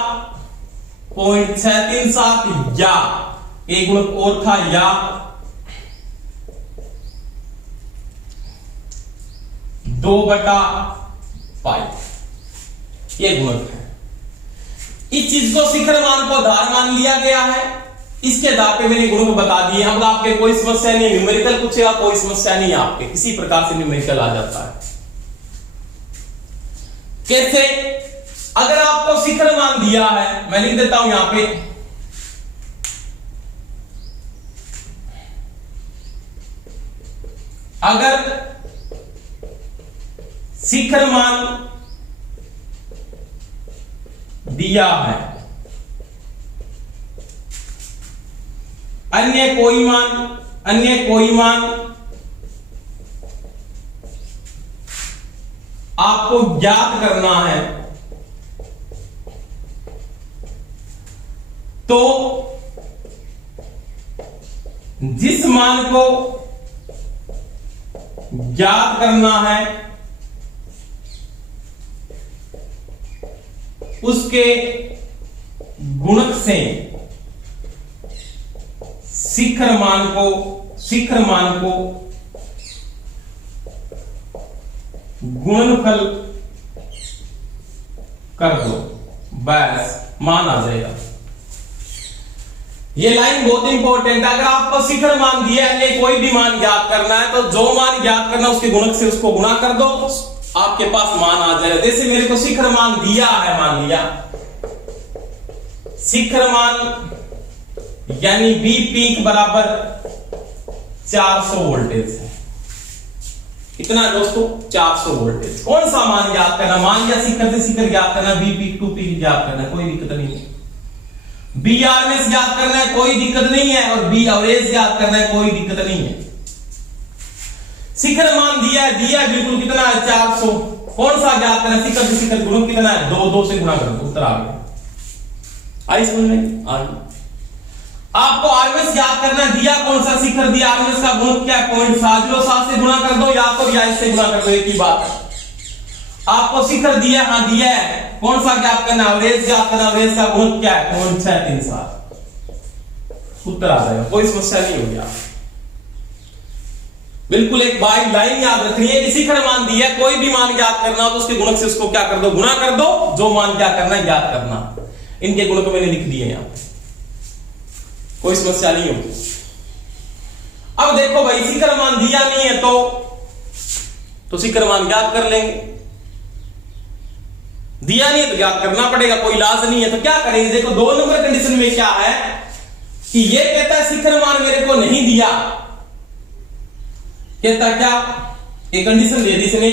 0.637 या एक गुणक और था या 2/5, ये गुणक है। इस चीज को शिखर मान को आधार मान लिया गया है। इसके आधार पे मैंने गुणक बता दिए। अब आपके कोई समस्या नहीं, न्यूमेरिकल पूछेगा कोई समस्या नहीं, आपके किसी प्रकार से न्यूमेरिकल आ जाता है। कैसे? अगर आपको शिखर मान दिया है, मैं लिख देता हूं यहां पे, अगर शिखर मान दिया है, अन्य कोई मान आपको ज्ञात करना है, तो जिस मान को ज्ञात करना है उसके गुणक से शिखर मान को गुणनफल कर दो, बस मान आ जाएगा। ये लाइन बहुत इंपॉर्टेंट है। अगर आपको शिखर मान दिया है, कोई भी मान ज्ञात करना है, तो जो मान ज्ञात करना है उसके गुणक से उसको गुणा कर दो, आपके पास मान आ जाएगा। जैसे मेरे को शिखर मान दिया है, मान लिया शिखर मान यानी बी पीक बराबर 400 वोल्टेज है। कितना दोस्तों? 400 वोल्टेज। कौन सा मान ज्ञात करना? मान या शिखर से शिखर ज्ञात करना, बी पीक टू पीक ज्ञात करना, कोई दिक्कत नहीं है। बी आरएमएस ज्ञात करना है, कोई दिक्कत नहीं है। और बी एवरेज ज्ञात करना है, कोई दिक्कत नहीं है। शिखर मान दिया बिल्कुल, कितना है? 400। कौन सा ज्ञात करना? शिखर से शिखर गुणक कितना है? 2 से गुणा कर दो, उत्तर आ गया। आई समझ में? आपको आरएमएस याद करना है, दिया कौन सा शिखर दिया, आरएमएस का गुणक क्या है 0.707 से गुणा कर दो या तो या इससे गुणा कर दो, एक ही बात है। आपको शिखर दिया, हाँ दिया है, कौन सा ज्ञात करना, एवरेज ज्ञात करना, एवरेज का गुणक क्या है 0.637, उत्तर आ जाएगा, कोई समस्या नहीं होगी। आप बिल्कुल एक बाई लाइन याद रखनी है कि शिखर मान दिया, कोई भी मान ज्ञात करना हो तो उसके गुणक से उसको क्या कर दो, गुणा कर दो, जो मान क्या करना है ज्ञात करना। इनके गुणक मैंने लिख दिए यहां, कोई समस्या नहीं होगी। अब देखो भाई शिखर मान दिया नहीं है तो शिखर मान ज्ञात कर लेंगे, दिया नहीं है तो ज्ञात करना पड़ेगा, कोई इलाज नहीं है। तो क्या करेंगे, देखो 2 नंबर कंडीशन में क्या है कि ये कहता है शिखर मान मेरे को नहीं दिया, कहता क्या, एक कंडीशन दे दी इसने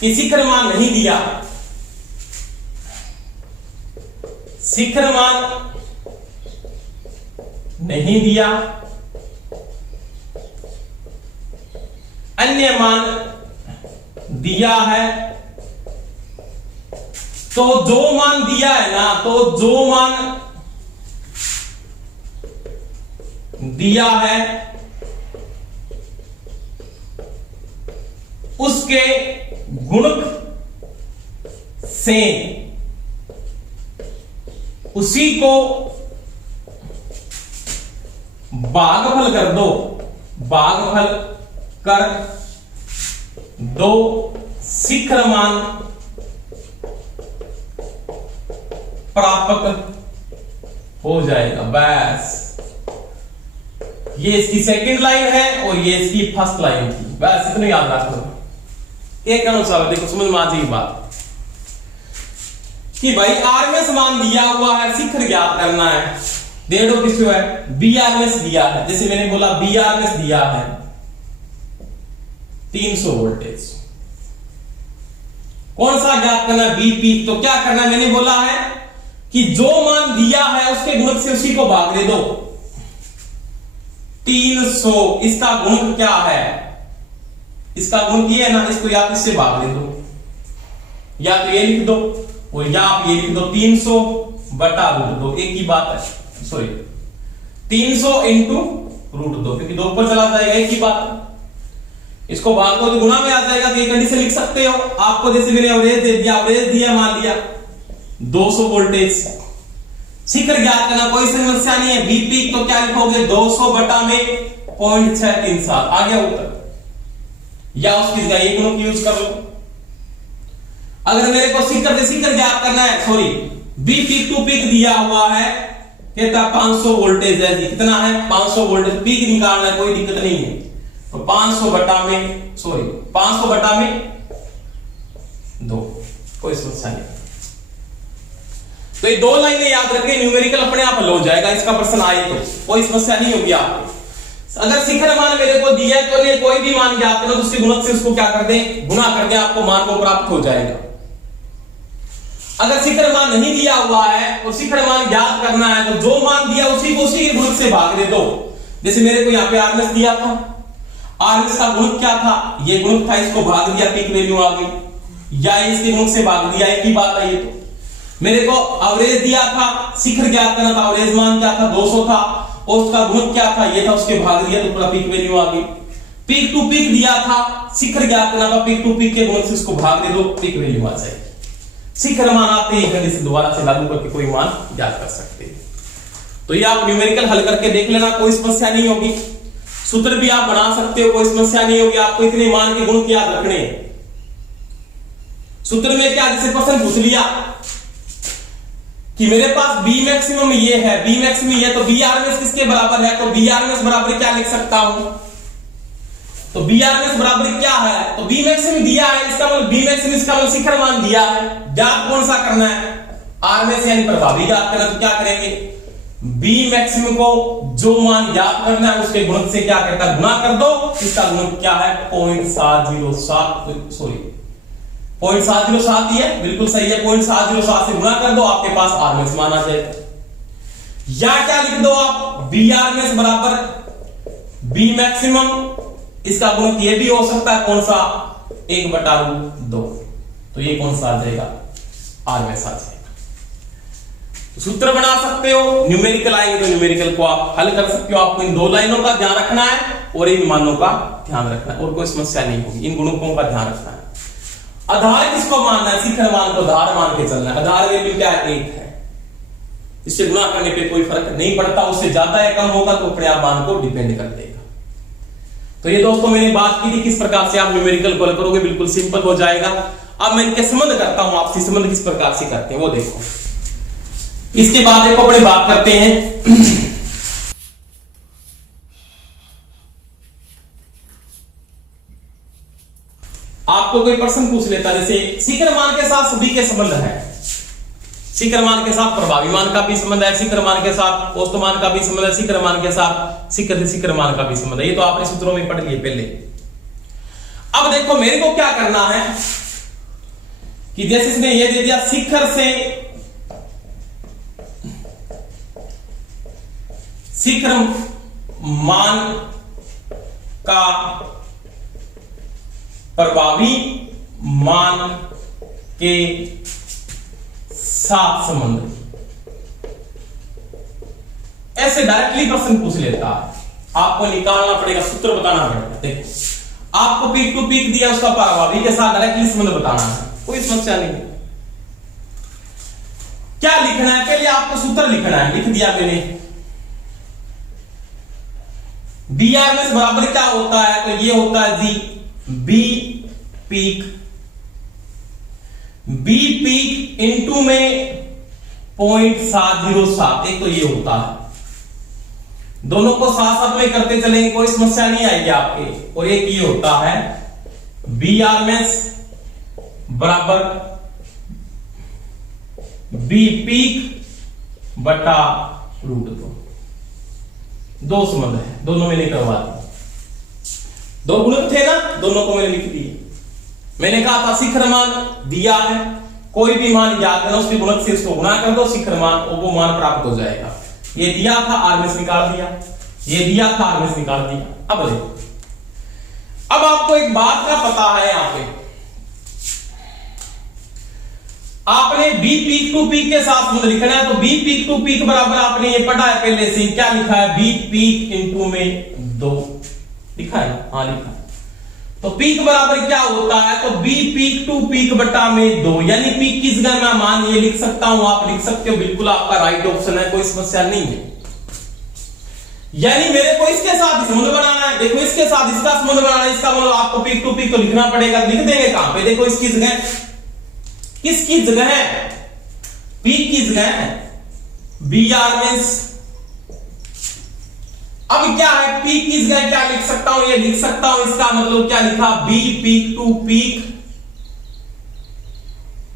कि शिखर मान नहीं दिया, शिखर मान नहीं दिया, अन्य मान दिया है, तो जो मान दिया है ना, तो जो मान दिया है उसके गुणक से उसी को भागफल कर दो, भागफल कर दो, शिखर मान प्राप्त हो जाएगा। बस ये इसकी सेकंड लाइन है और ये इसकी फर्स्ट लाइन थी, बस इतना याद रखो। एक अनुसार देखो समझ में आ जाएगी बात कि भाई आरएमएस मान दिया हुआ है, शिखर ज्ञात करना है, डेढ़ किसको है बीआरएमएस दिया है, जैसे मैंने बोला बीआरएमएस दिया है 300 वोल्टेज, कौन सा ज्ञात करना है बी पीक। तो क्या करना है, मैंने बोला है कि जो मान दिया है उसके गुणक से उसी को भाग दे दो, 300 इसका गुणक क्या है, इसका गुणक ये है ना, इसको या इससे भाग दे दो, या तो ये लिख दो और या आप ये लिख दो 300 बटा √2, एक ही बात है, सॉरी 300 इंटू √2, क्योंकि 2 ऊपर चला जाएगा, एक ही बात है। इसको भाग दो तो गुणा में आ जाएगा, तो ये कंडीशन लिख सकते हो। आपको जैसे मैंने एवरेज दे दिया, एवरेज दिया मान लिया 200 वोल्टेज, शिखर ज्ञात करना, कोई समस्या नहीं है, बी पीक तो क्या लिखोगे 200 बटा में 0.637, आ गया उत्तर, या उसकी जगह ये गुणक यूज कर लो। अगर मेरे को शिखर से शिखर ज्ञात करना है, sorry B peak to peak दिया हुआ है, कहता 500 वोल्टेज है, कितना है 500 वोल्टेज, पीक निकालना है, कोई दिक्कत नहीं है, तो 500 बटा में, सॉरी 500 बटा में 2, कोई समस्या नहीं। तो ये 2 लाइनें याद रखें, न्यूमेरिकल अपने आप हल हो जाएगा, इसका प्रश्न आए तो कोई समस्या नहीं होगी आपको। अगर शिखर मान मेरे को दिया है तो कोई भी मान ज्ञात करो तो उसके गुणक से उसको क्या कर दें, गुणा कर दें, आपको मान को प्राप्त हो जाएगा। अगर शिखर मान नहीं दिया हुआ है और शिखर मान ज्ञात करना है तो जो मान दिया उसी को उसी के गुणक से भाग दे दो। जैसे मेरे को यहाँ पे आरएमएस दिया था, आरएमएस का गुणक क्या था, ये गुणक था, इसको भाग दिया, पीक वैल्यू आ गई, या इसके गुणक से भाग दिया, एक ही बात है। ये तो मेरे को एवरेज दिया था, शिखर ज्ञात करना था, एवरेज मान क्या था 200 था, और उसका गुणक क्या था ये था, उसके भाग दिया तो पूरा पीक वैल्यू आ गई। पीक टू पीक दिया था, शिखर ज्ञात करना था, पीक टू पीक के गुणक से उसको भाग दे दो, पीक वैल्यू आ जाएगी। शिखर मान आते ही कंडीशन दोबारा से लागू करके कोई मान ज्ञात कर सकते हैं। तो ये आप न्यूमेरिकल हल करके देख लेना, कोई समस्या नहीं होगी। सूत्र भी आप बना सकते हो, कोई समस्या नहीं होगी। आपको इतने मान के गुण याद रखने हैं। सूत्र में क्या, जैसे प्रश्न पूछ लिया कि मेरे पास बी मैक्सिमम ये है, बी मैक्सिमम ये, तो बी आरएमएस किसके बराबर है, तो बी आरएमएस बराबर क्या लिख सकता हूं, तो बी आरएमएस बराबर क्या है, तो बी मैक्सिमम दिया है, इसका मतलब बी मैक्सिमम इसका मतलब शिखर मान दिया है। ज्ञात कौन सा करना है, आरएमएस यानी प्रभावी ज्ञात करना। तो क्या करेंगे, बी मैक्सिमम को जो मान ज्ञात करना है उसके गुणक से क्या करता है, गुणा कर दो। इसका गुणक क्या है 0.707, सॉरी 0.707 ही है, बिल्कुल सही है। 0.707 से गुणा कर दो, आपके पास आरएमएस मान आ जाएगा। या क्या लिख दो आप, बी आरएमएस बराबर बी मैक्सिमम, इसका गुणक ये भी हो सकता है कौन सा 1/2, तो ये कौन सा आ जाएगा, आरएमएस आ जाएगा। सूत्र बना सकते हो, न्यूमेरिकल आएंगे तो न्यूमेरिकल को आप हल कर सकते हो। आपको इन दो लाइनों का ध्यान रखना है और इन मानों का ध्यान रखना है और कोई समस्या नहीं होगी। इन गुणकों का ध्यान रखना है। आधार किसको मानना है? शिखर मान को आधार मान के चलना है। आधार वैल्यू क्या है? 1 है। इससे गुणा करने पे कोई फर्क नहीं पड़ता, उससे ज्यादा या कम होगा तो अपने आप मान को डिपेंड कर देगा। तो ये दोस्तों मैंने बात की थी किस प्रकार से आप न्यूमेरिकल को हल करोगे, बिल्कुल सिंपल हो जाएगा। अब मैं इनके संबंध करता हूं आपसे, संबंध किस प्रकार से करते हैं वो देखो। इसके बाद देखो अपने बात करते हैं आपको कोई प्रश्न पूछ लेता, जैसे शिखर मान के साथ सभी के संबंध है, शिखर मान के साथ प्रभावी मान का भी संबंध है, शिखर मान के साथ औसत मान का भी संबंध है, शिखर मान के साथ शिखर से शिखर मान का भी संबंध है। ये तो आपने सूत्रों में पढ़ लिए पहले। अब देखो मेरे को क्या करना है कि जैसे इसने ये दे दिया शिखर से शिखर मान का प्रभावी मान के साथ संबंध, ऐसे डायरेक्टली प्रश्न पूछ लेता है। आपको निकालना पड़ेगा, सूत्र बताना पड़ेगा। देखो आपको पीक टू पीक दिया, उसका प्रभावी के साथ डायरेक्टली संबंध बताना है, कोई समस्या नहीं है। क्या लिखना है? पहले आपको सूत्र लिखना है, लिख दिया मैंने। बी आर में बराबर क्या होता है? तो ये होता है जी B peak, B peak into में 0.707, एक तो ये होता है। दोनों को साथ साथ में करते चलेंगे, कोई समस्या नहीं आएगी आपके। और एक ये होता है बी आर में बराबर बी पीक बटा √2। दो संबंध है, दोनों मैंने करवा दिए। दो गुणक थे ना, दोनों को मैंने लिख दिए। मैंने कहा था शिखर मान दिया है, कोई भी मान याद करना, उसके गुणक से उसको गुणा कर दो, शिखर मान वो मान प्राप्त हो जाएगा। ये दिया था, आरएमएस निकाल दिया, ये दिया था, आरएमएस निकाल दिया। अब देखो, अब आपको एक बात का पता है, यहां पे आपने बी पीक टू पीक के साथ संबंध लिखना है। तो बी पीक टू पीक बराबर आपने ये पढ़ा है पहले से, क्या लिखा है? बी पीक इंटू में 2 लिखा है। हाँ लिखा है। तो पीक बराबर क्या होता है? तो बी पीक टू पीक बटा में 2, यानी पीक की जगह मैं मान ये लिख सकता हूं, आप लिख सकते हो, बिल्कुल आपका राइट ऑप्शन है, कोई समस्या नहीं है। यानी मेरे को इसके साथ संबंध बनाना है। देखो इसके साथ इसका संबंध बनाना है, इसका मतलब आपको पीक टू पीक तो लिखना पड़ेगा। लिख देंगे कहां पे? देखो इसकी जगह, किसकी जगह है? पीक की जगह है बी आर में। अब क्या है? पीक की जगह क्या लिख सकता हूं? ये लिख सकता हूं, इसका मतलब क्या लिखा? B peak to peak,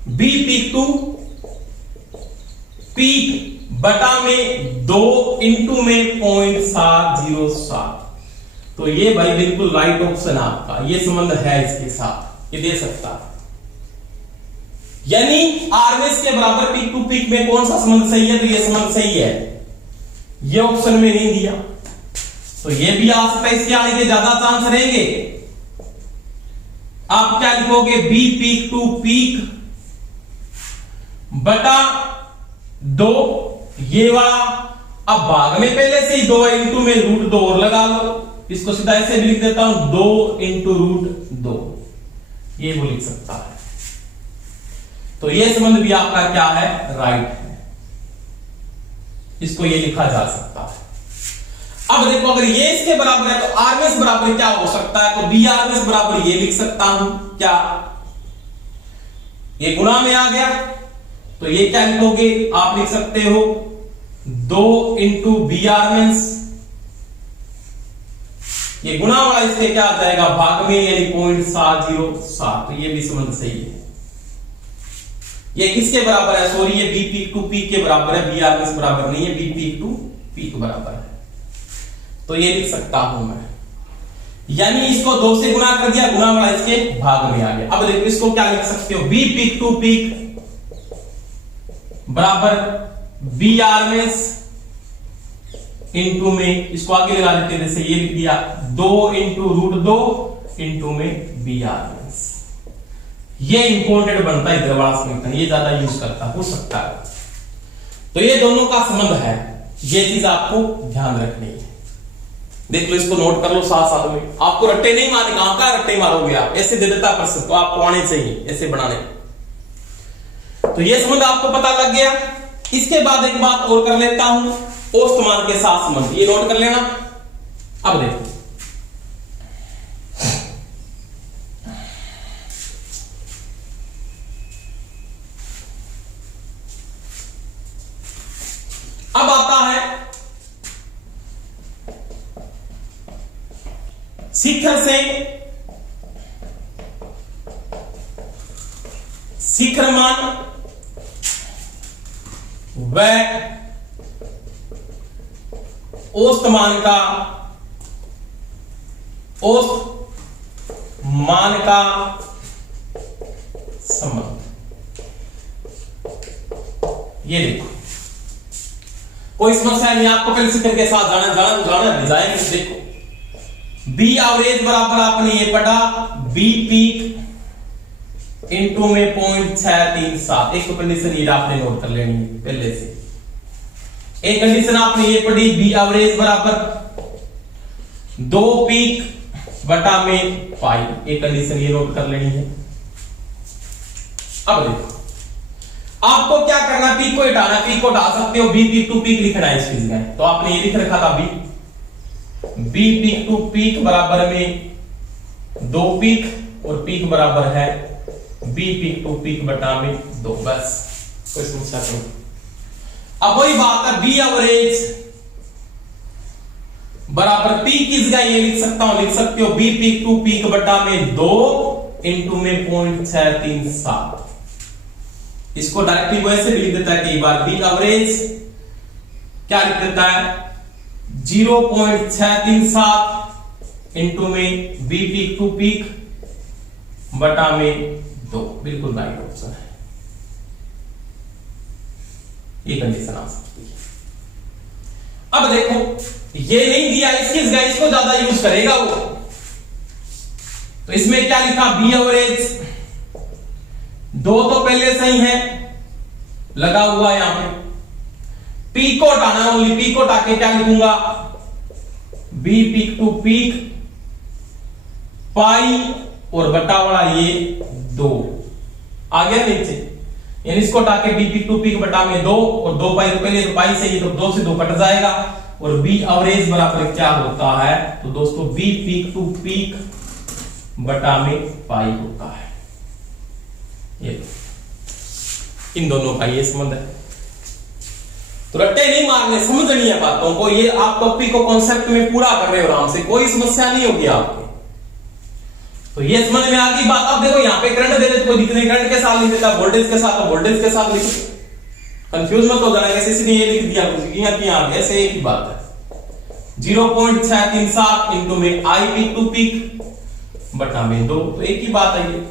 B peak to peak बटा में 2 इंटू में 0.707। तो ये भाई बिल्कुल राइट ऑप्शन आपका, ये संबंध है इसके साथ, ये दे सकता है। यानी आरएमएस के बराबर पीक टू पीक में कौन सा संबंध सही है? तो ये संबंध सही है, ये ऑप्शन में नहीं दिया तो ये भी आ सकता है, इसके आने के ज्यादा चांस रहेंगे। आप क्या लिखोगे? बी पीक टू पीक बटा 2, ये वाला। अब भाग में पहले से ही 2 इंटू में √2 और लगा लो, इसको सीधा ऐसे भी लिख देता हूं, 2 इंटू √2, ये वो लिख सकता है। तो ये संबंध भी आपका क्या है? राइट है, इसको ये लिखा जा सकता है। अब देखो अगर ये इसके बराबर है तो आरएमएस बराबर क्या हो सकता है? तो बी आरएमएस बराबर ये लिख सकता हूं, क्या? ये गुणा में आ गया तो ये क्या लिखोगे? आप लिख सकते हो 2 इंटू बी आरएमएस, ये गुणा वाला इसके क्या आ जाएगा? भाग में, यानी 0.707। तो ये भी संबंध सही है। ये किसके बराबर है? सॉरी, ये बी पीक टू पीक के बराबर है, बी आरएमएस बराबर नहीं है, बी पीक टू पीक बराबर है। तो ये लिख सकता हूं मैं, यानी इसको 2 से गुणा कर दिया, गुणा वाला इसके भाग में आ गया। अब देखो इसको क्या लिख सकते हो? बी पीक टू पीक बराबर बी आरएमएस इंटू में, इसको आगे लगा देते हैं, जैसे ये लिख दिया 2 इंटू √2 इंटू में बी आरएमएस। ये इंपॉर्टेंट बनता है, इधर वाला समीकरण ये ज्यादा यूज करता हो सकता है। तो ये दोनों का संबंध है, ये चीज आपको ध्यान रखनी है। देख लो, इसको नोट कर लो साथ साथ में। आपको रट्टे नहीं मारने, कहां का रट्टे मारोगे आप, ऐसे दे देता प्रश्न तो आपको आने चाहिए ऐसे बनाने। तो ये संबंध आपको पता लग गया। इसके बाद एक बात और कर लेता हूं, औसतमान के साथ संबंध, ये नोट कर लेना। अब देखो, अब आता है शिखर से शिखरमान व औसतमान का संबंध। ये देखो, कोई समस्या नहीं, आपको पहले शिखर के साथ जाना जाएंगे। देखो, बी एवरेज बराबर आपने ये पढ़ा, बी पीक इनटू में 0.637। एक तो कंडीशन ये आपने नोट कर लेनी है पहले से। एक कंडीशन आपने ये पढ़ी, बी एवरेज बराबर 2 पीक बटा में पाई। एक कंडीशन ये नोट कर लेनी है। अब देखो, आपको क्या करना, पीक को हटाना, पीक को हटा सकते हो, बी पीक टू पीक लिखना है इस चीज में। तो आपने ये लिख रखा था, बी पीक टू पीक बराबर में 2 पीक और पीक बराबर है बी पीक टू पीक बटा में 2। बस, कोई समस्या नहीं। अब वही बात है, बी एवरेज बराबर पी किस जगह ये लिख सकता हूं, लिख सकते हो बी पीक टू पीक बटा में 2 इंटू में 0.637। इसको डायरेक्टली वो ऐसे भी लिख देता है कई बार, बी एवरेज क्या लिख देता है 0.637 इंटू में बी पीक टू पीक बटा में 2। बिल्कुल राइट ऑप्शन है, ये कंडीशन आ सकती है। अब देखो, ये नहीं दिया, इसकी जगह इसको ज्यादा यूज करेगा वो। तो इसमें क्या लिखा, बी एवरेज 2 तो पहले सही है, लगा हुआ यहां पे। पीक को हटाना, ओनली पीक को हटा के क्या लिखूंगा, बी पीक टू पीक पाई और बटा वाला ये 2 आ गया नीचे। यानी इसको हटा के बी पीक टू पीक बटा में 2 और 2 पाई, तो पहले तो पाई से ही, तो 2 से 2 कट जाएगा और बी एवरेज बराबर क्या होता है, तो दोस्तों बी पीक टू पीक बटा में पाई होता है। ये इन दोनों का ये संबंध है। तो रट्टे नहीं मारने, समझनी है बातों को। ये आप टॉपिक को कॉन्सेप्ट में पूरा कर रहे हो आराम से, कोई समस्या नहीं होगी आपको। तो ये समझ में आ गई बात। अब देखो, यहाँ पे करंट दे देते, कोई दिखने करंट के साथ लिख देता, वोल्टेज के साथ, वोल्टेज के साथ लिख, कंफ्यूज मत हो जाना कैसे इसने ये लिख दिया कुछ यहाँ ऐसे एक ही बात है। 0.637 इंटू में आई पीक टू पीक बटा में 2, तो एक ही बात है ये।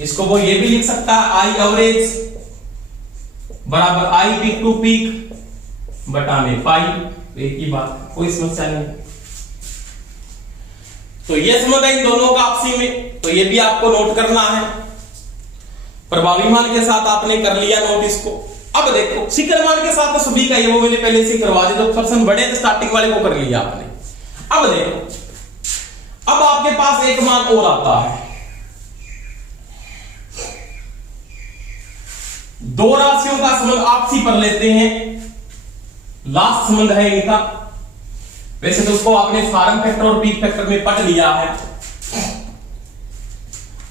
इसको वो ये भी लिख सकता है, आई एवरेज बराबर आई पीक टू पीक बटा में पाई, तो एक ही बात, कोई समस्या नहीं। तो ये समझ है इन दोनों का आपसी में, तो ये भी आपको नोट करना है। प्रभावी मान के साथ आपने कर लिया नोट इसको। अब देखो, शिखर मान के साथ तो सभी का ये वो मैंने पहले से करवा दिया, तो पर्सन बड़े तो स्टार्टिंग वाले को कर लिया आपने। अब देखो, अब आपके पास एक मान और आता है, 2 राशियों का संबंध आपसी पर लेते हैं। लास्ट संबंध है इनका। वैसे तो उसको आपने फार्म फैक्टर और पीक फैक्टर में पढ़ लिया है।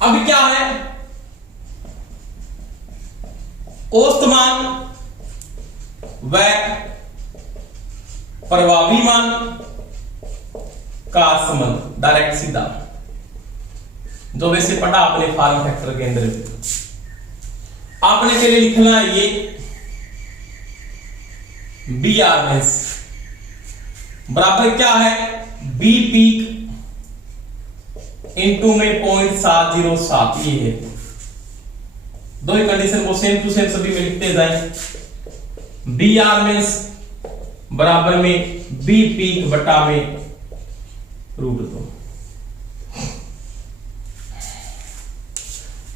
अब क्या है, औसतमान व प्रभावी मान का संबंध, डायरेक्ट सीधा, जो वैसे पढ़ा आपने फार्म फैक्टर के अंदर। आपने पहले लिखना है ये बी आरएस बराबर क्या है, बी पीक इंटू में 0.707। ये है दो ही कंडीशन को सेम टू सेम सभी में लिखते जाए। बी आरएस बराबर में बी पीक बटा में √2।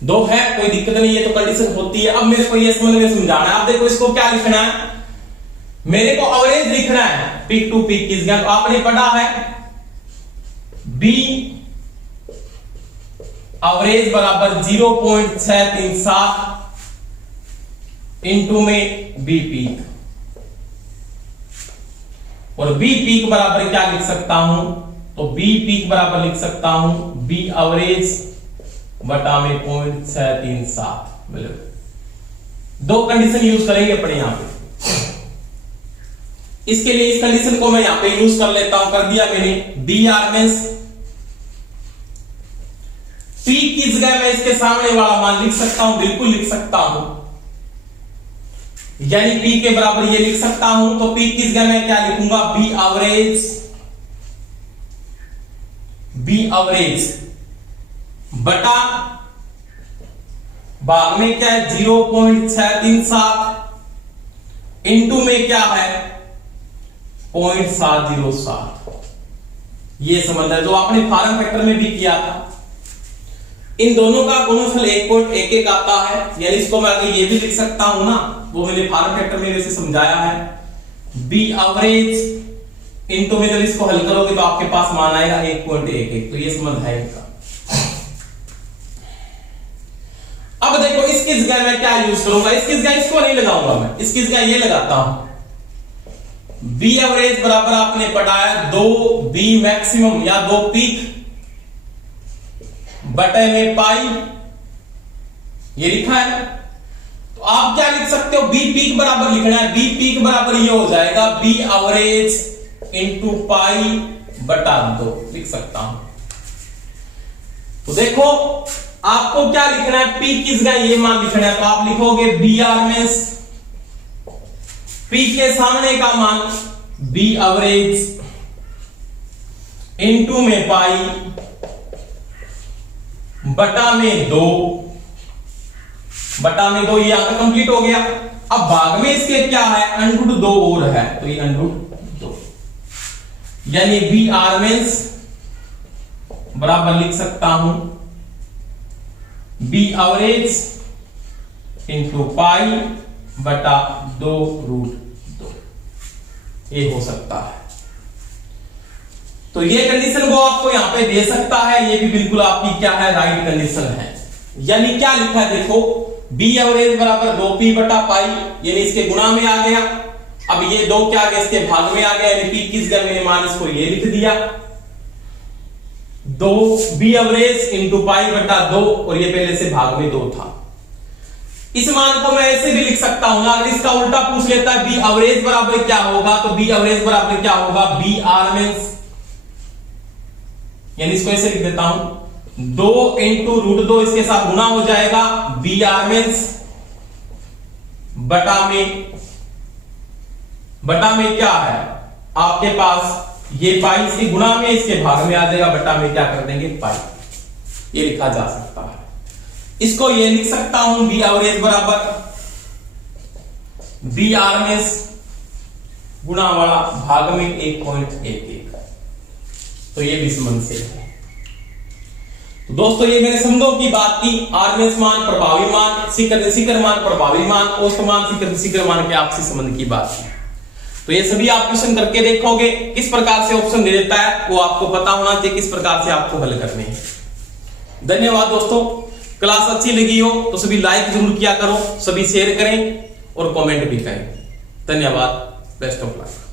2 है, कोई दिक्कत नहीं है, तो कंडीशन होती है। अब मेरे को ये समझ में समझाना है। अब देखो इसको क्या लिखना है, मेरे को एवरेज लिखना है पीक टू पीक किस गया। तो आपने पढ़ा है बी एवरेज बराबर 0.637 इंटू में बी पीक, और बी पीक बराबर क्या लिख सकता हूं, तो बी पीक बराबर लिख सकता हूं बी एवरेज बटा में 0.637। मतलब 2 कंडीशन यूज करेंगे अपने यहां पे। इसके लिए इस कंडीशन को मैं यहां पे यूज कर लेता हूं, कर दिया मैंने। बी आरएमएस पीक की जगह मैं इसके सामने वाला मान लिख सकता हूं, बिल्कुल लिख सकता हूं, यानी पी के बराबर ये लिख सकता हूं। तो पी की जगह मैं क्या लिखूंगा, बी एवरेज बटा भाग में क्या है 0.637 इंटू में क्या है 0.707। ये संबंध है जो आपने फॉर्म फैक्टर में भी किया था। इन दोनों का गुणनफल 1.11 आता है, यानी इसको मैं आगे ये भी लिख सकता हूं ना, वो मैंने फॉर्म फैक्टर में वैसे समझाया है। बी एवरेज इनटू में जब इसको हल करोगे तो आपके पास मान आएगा 1.11। तो ये संबंध है इनका। अब देखो इसकी जगह मैं क्या यूज करूंगा, इसकी जगह इसको नहीं लगाऊंगा मैं, इसकी जगह ये लगाता हूं। बी एवरेज बराबर आपने पढ़ाया 2 बी मैक्सिमम या 2 पीक बटे में पाई, ये लिखा है। तो आप क्या लिख सकते हो, बी पीक बराबर लिखना है, बी पीक बराबर ये हो जाएगा बी एवरेज इंटू पाई बटा 2 लिख सकता हूं। तो देखो आपको क्या लिखना है, पी की जगह ये मान लिखना है, तो आप लिखोगे बी आरएमएस, पी के सामने का मान बी एवरेज इंटू में पाई बटा में 2, बटा में 2, ये यहां पर कंप्लीट हो गया। अब भाग में इसके क्या है, अंडरूट 2 और है, तो ये अंडरूट 2, यानी बी आरएमएस बराबर लिख सकता हूं बी एवरेज इंटू पाई बटा 2√2, ये हो सकता है। तो ये कंडीशन वो आपको यहां पे दे सकता है, ये भी बिल्कुल आपकी क्या है, राइट कंडीशन है। यानी क्या लिखा है देखो, बी एवरेज बराबर 2p बटा पाई, यानी इसके गुणा में आ गया। अब ये 2 क्या आ गया, इसके भाग में आ गया, यानी पी किस जगह मैंने मान इसको ये लिख दिया 2 बी एवरेज इंटू पाई बटा 2, और ये पहले से भाग में 2 था। इस मान को मैं ऐसे भी लिख सकता हूं ना, अगर इसका उल्टा पूछ लेता है बी एवरेज बराबर क्या होगा, तो बी एवरेज बराबर क्या होगा, बी आरएमएस, यानी इसको ऐसे लिख देता हूं 2 इंटू √2, इसके साथ गुना हो जाएगा बी आरएमएस बटा में क्या है आपके पास ये पाई, इसके गुणा में इसके भाग में आ जाएगा, बटा में क्या कर देंगे पाई, ये लिखा जा सकता है। इसको ये लिख सकता हूं बी एवरेज बराबर बी आरएमएस गुणा वाला भाग में 1.11, तो ये भी संबंध से है। तो दोस्तों ये मैंने समझो की बात की, आरएमएस मान, प्रभावी मान, शिखर मान, प्रभावी मान, औसत मान, शिखर मान के आपसी संबंध की बात की। तो ये सभी आप क्वेश्चन करके देखोगे, किस प्रकार से ऑप्शन दे देता है वो आपको पता होना चाहिए, किस प्रकार से आपको हल करने हैं। धन्यवाद दोस्तों, क्लास अच्छी लगी हो तो सभी लाइक जरूर किया करो, सभी शेयर करें और कमेंट भी करें। धन्यवाद, बेस्ट ऑफ लक।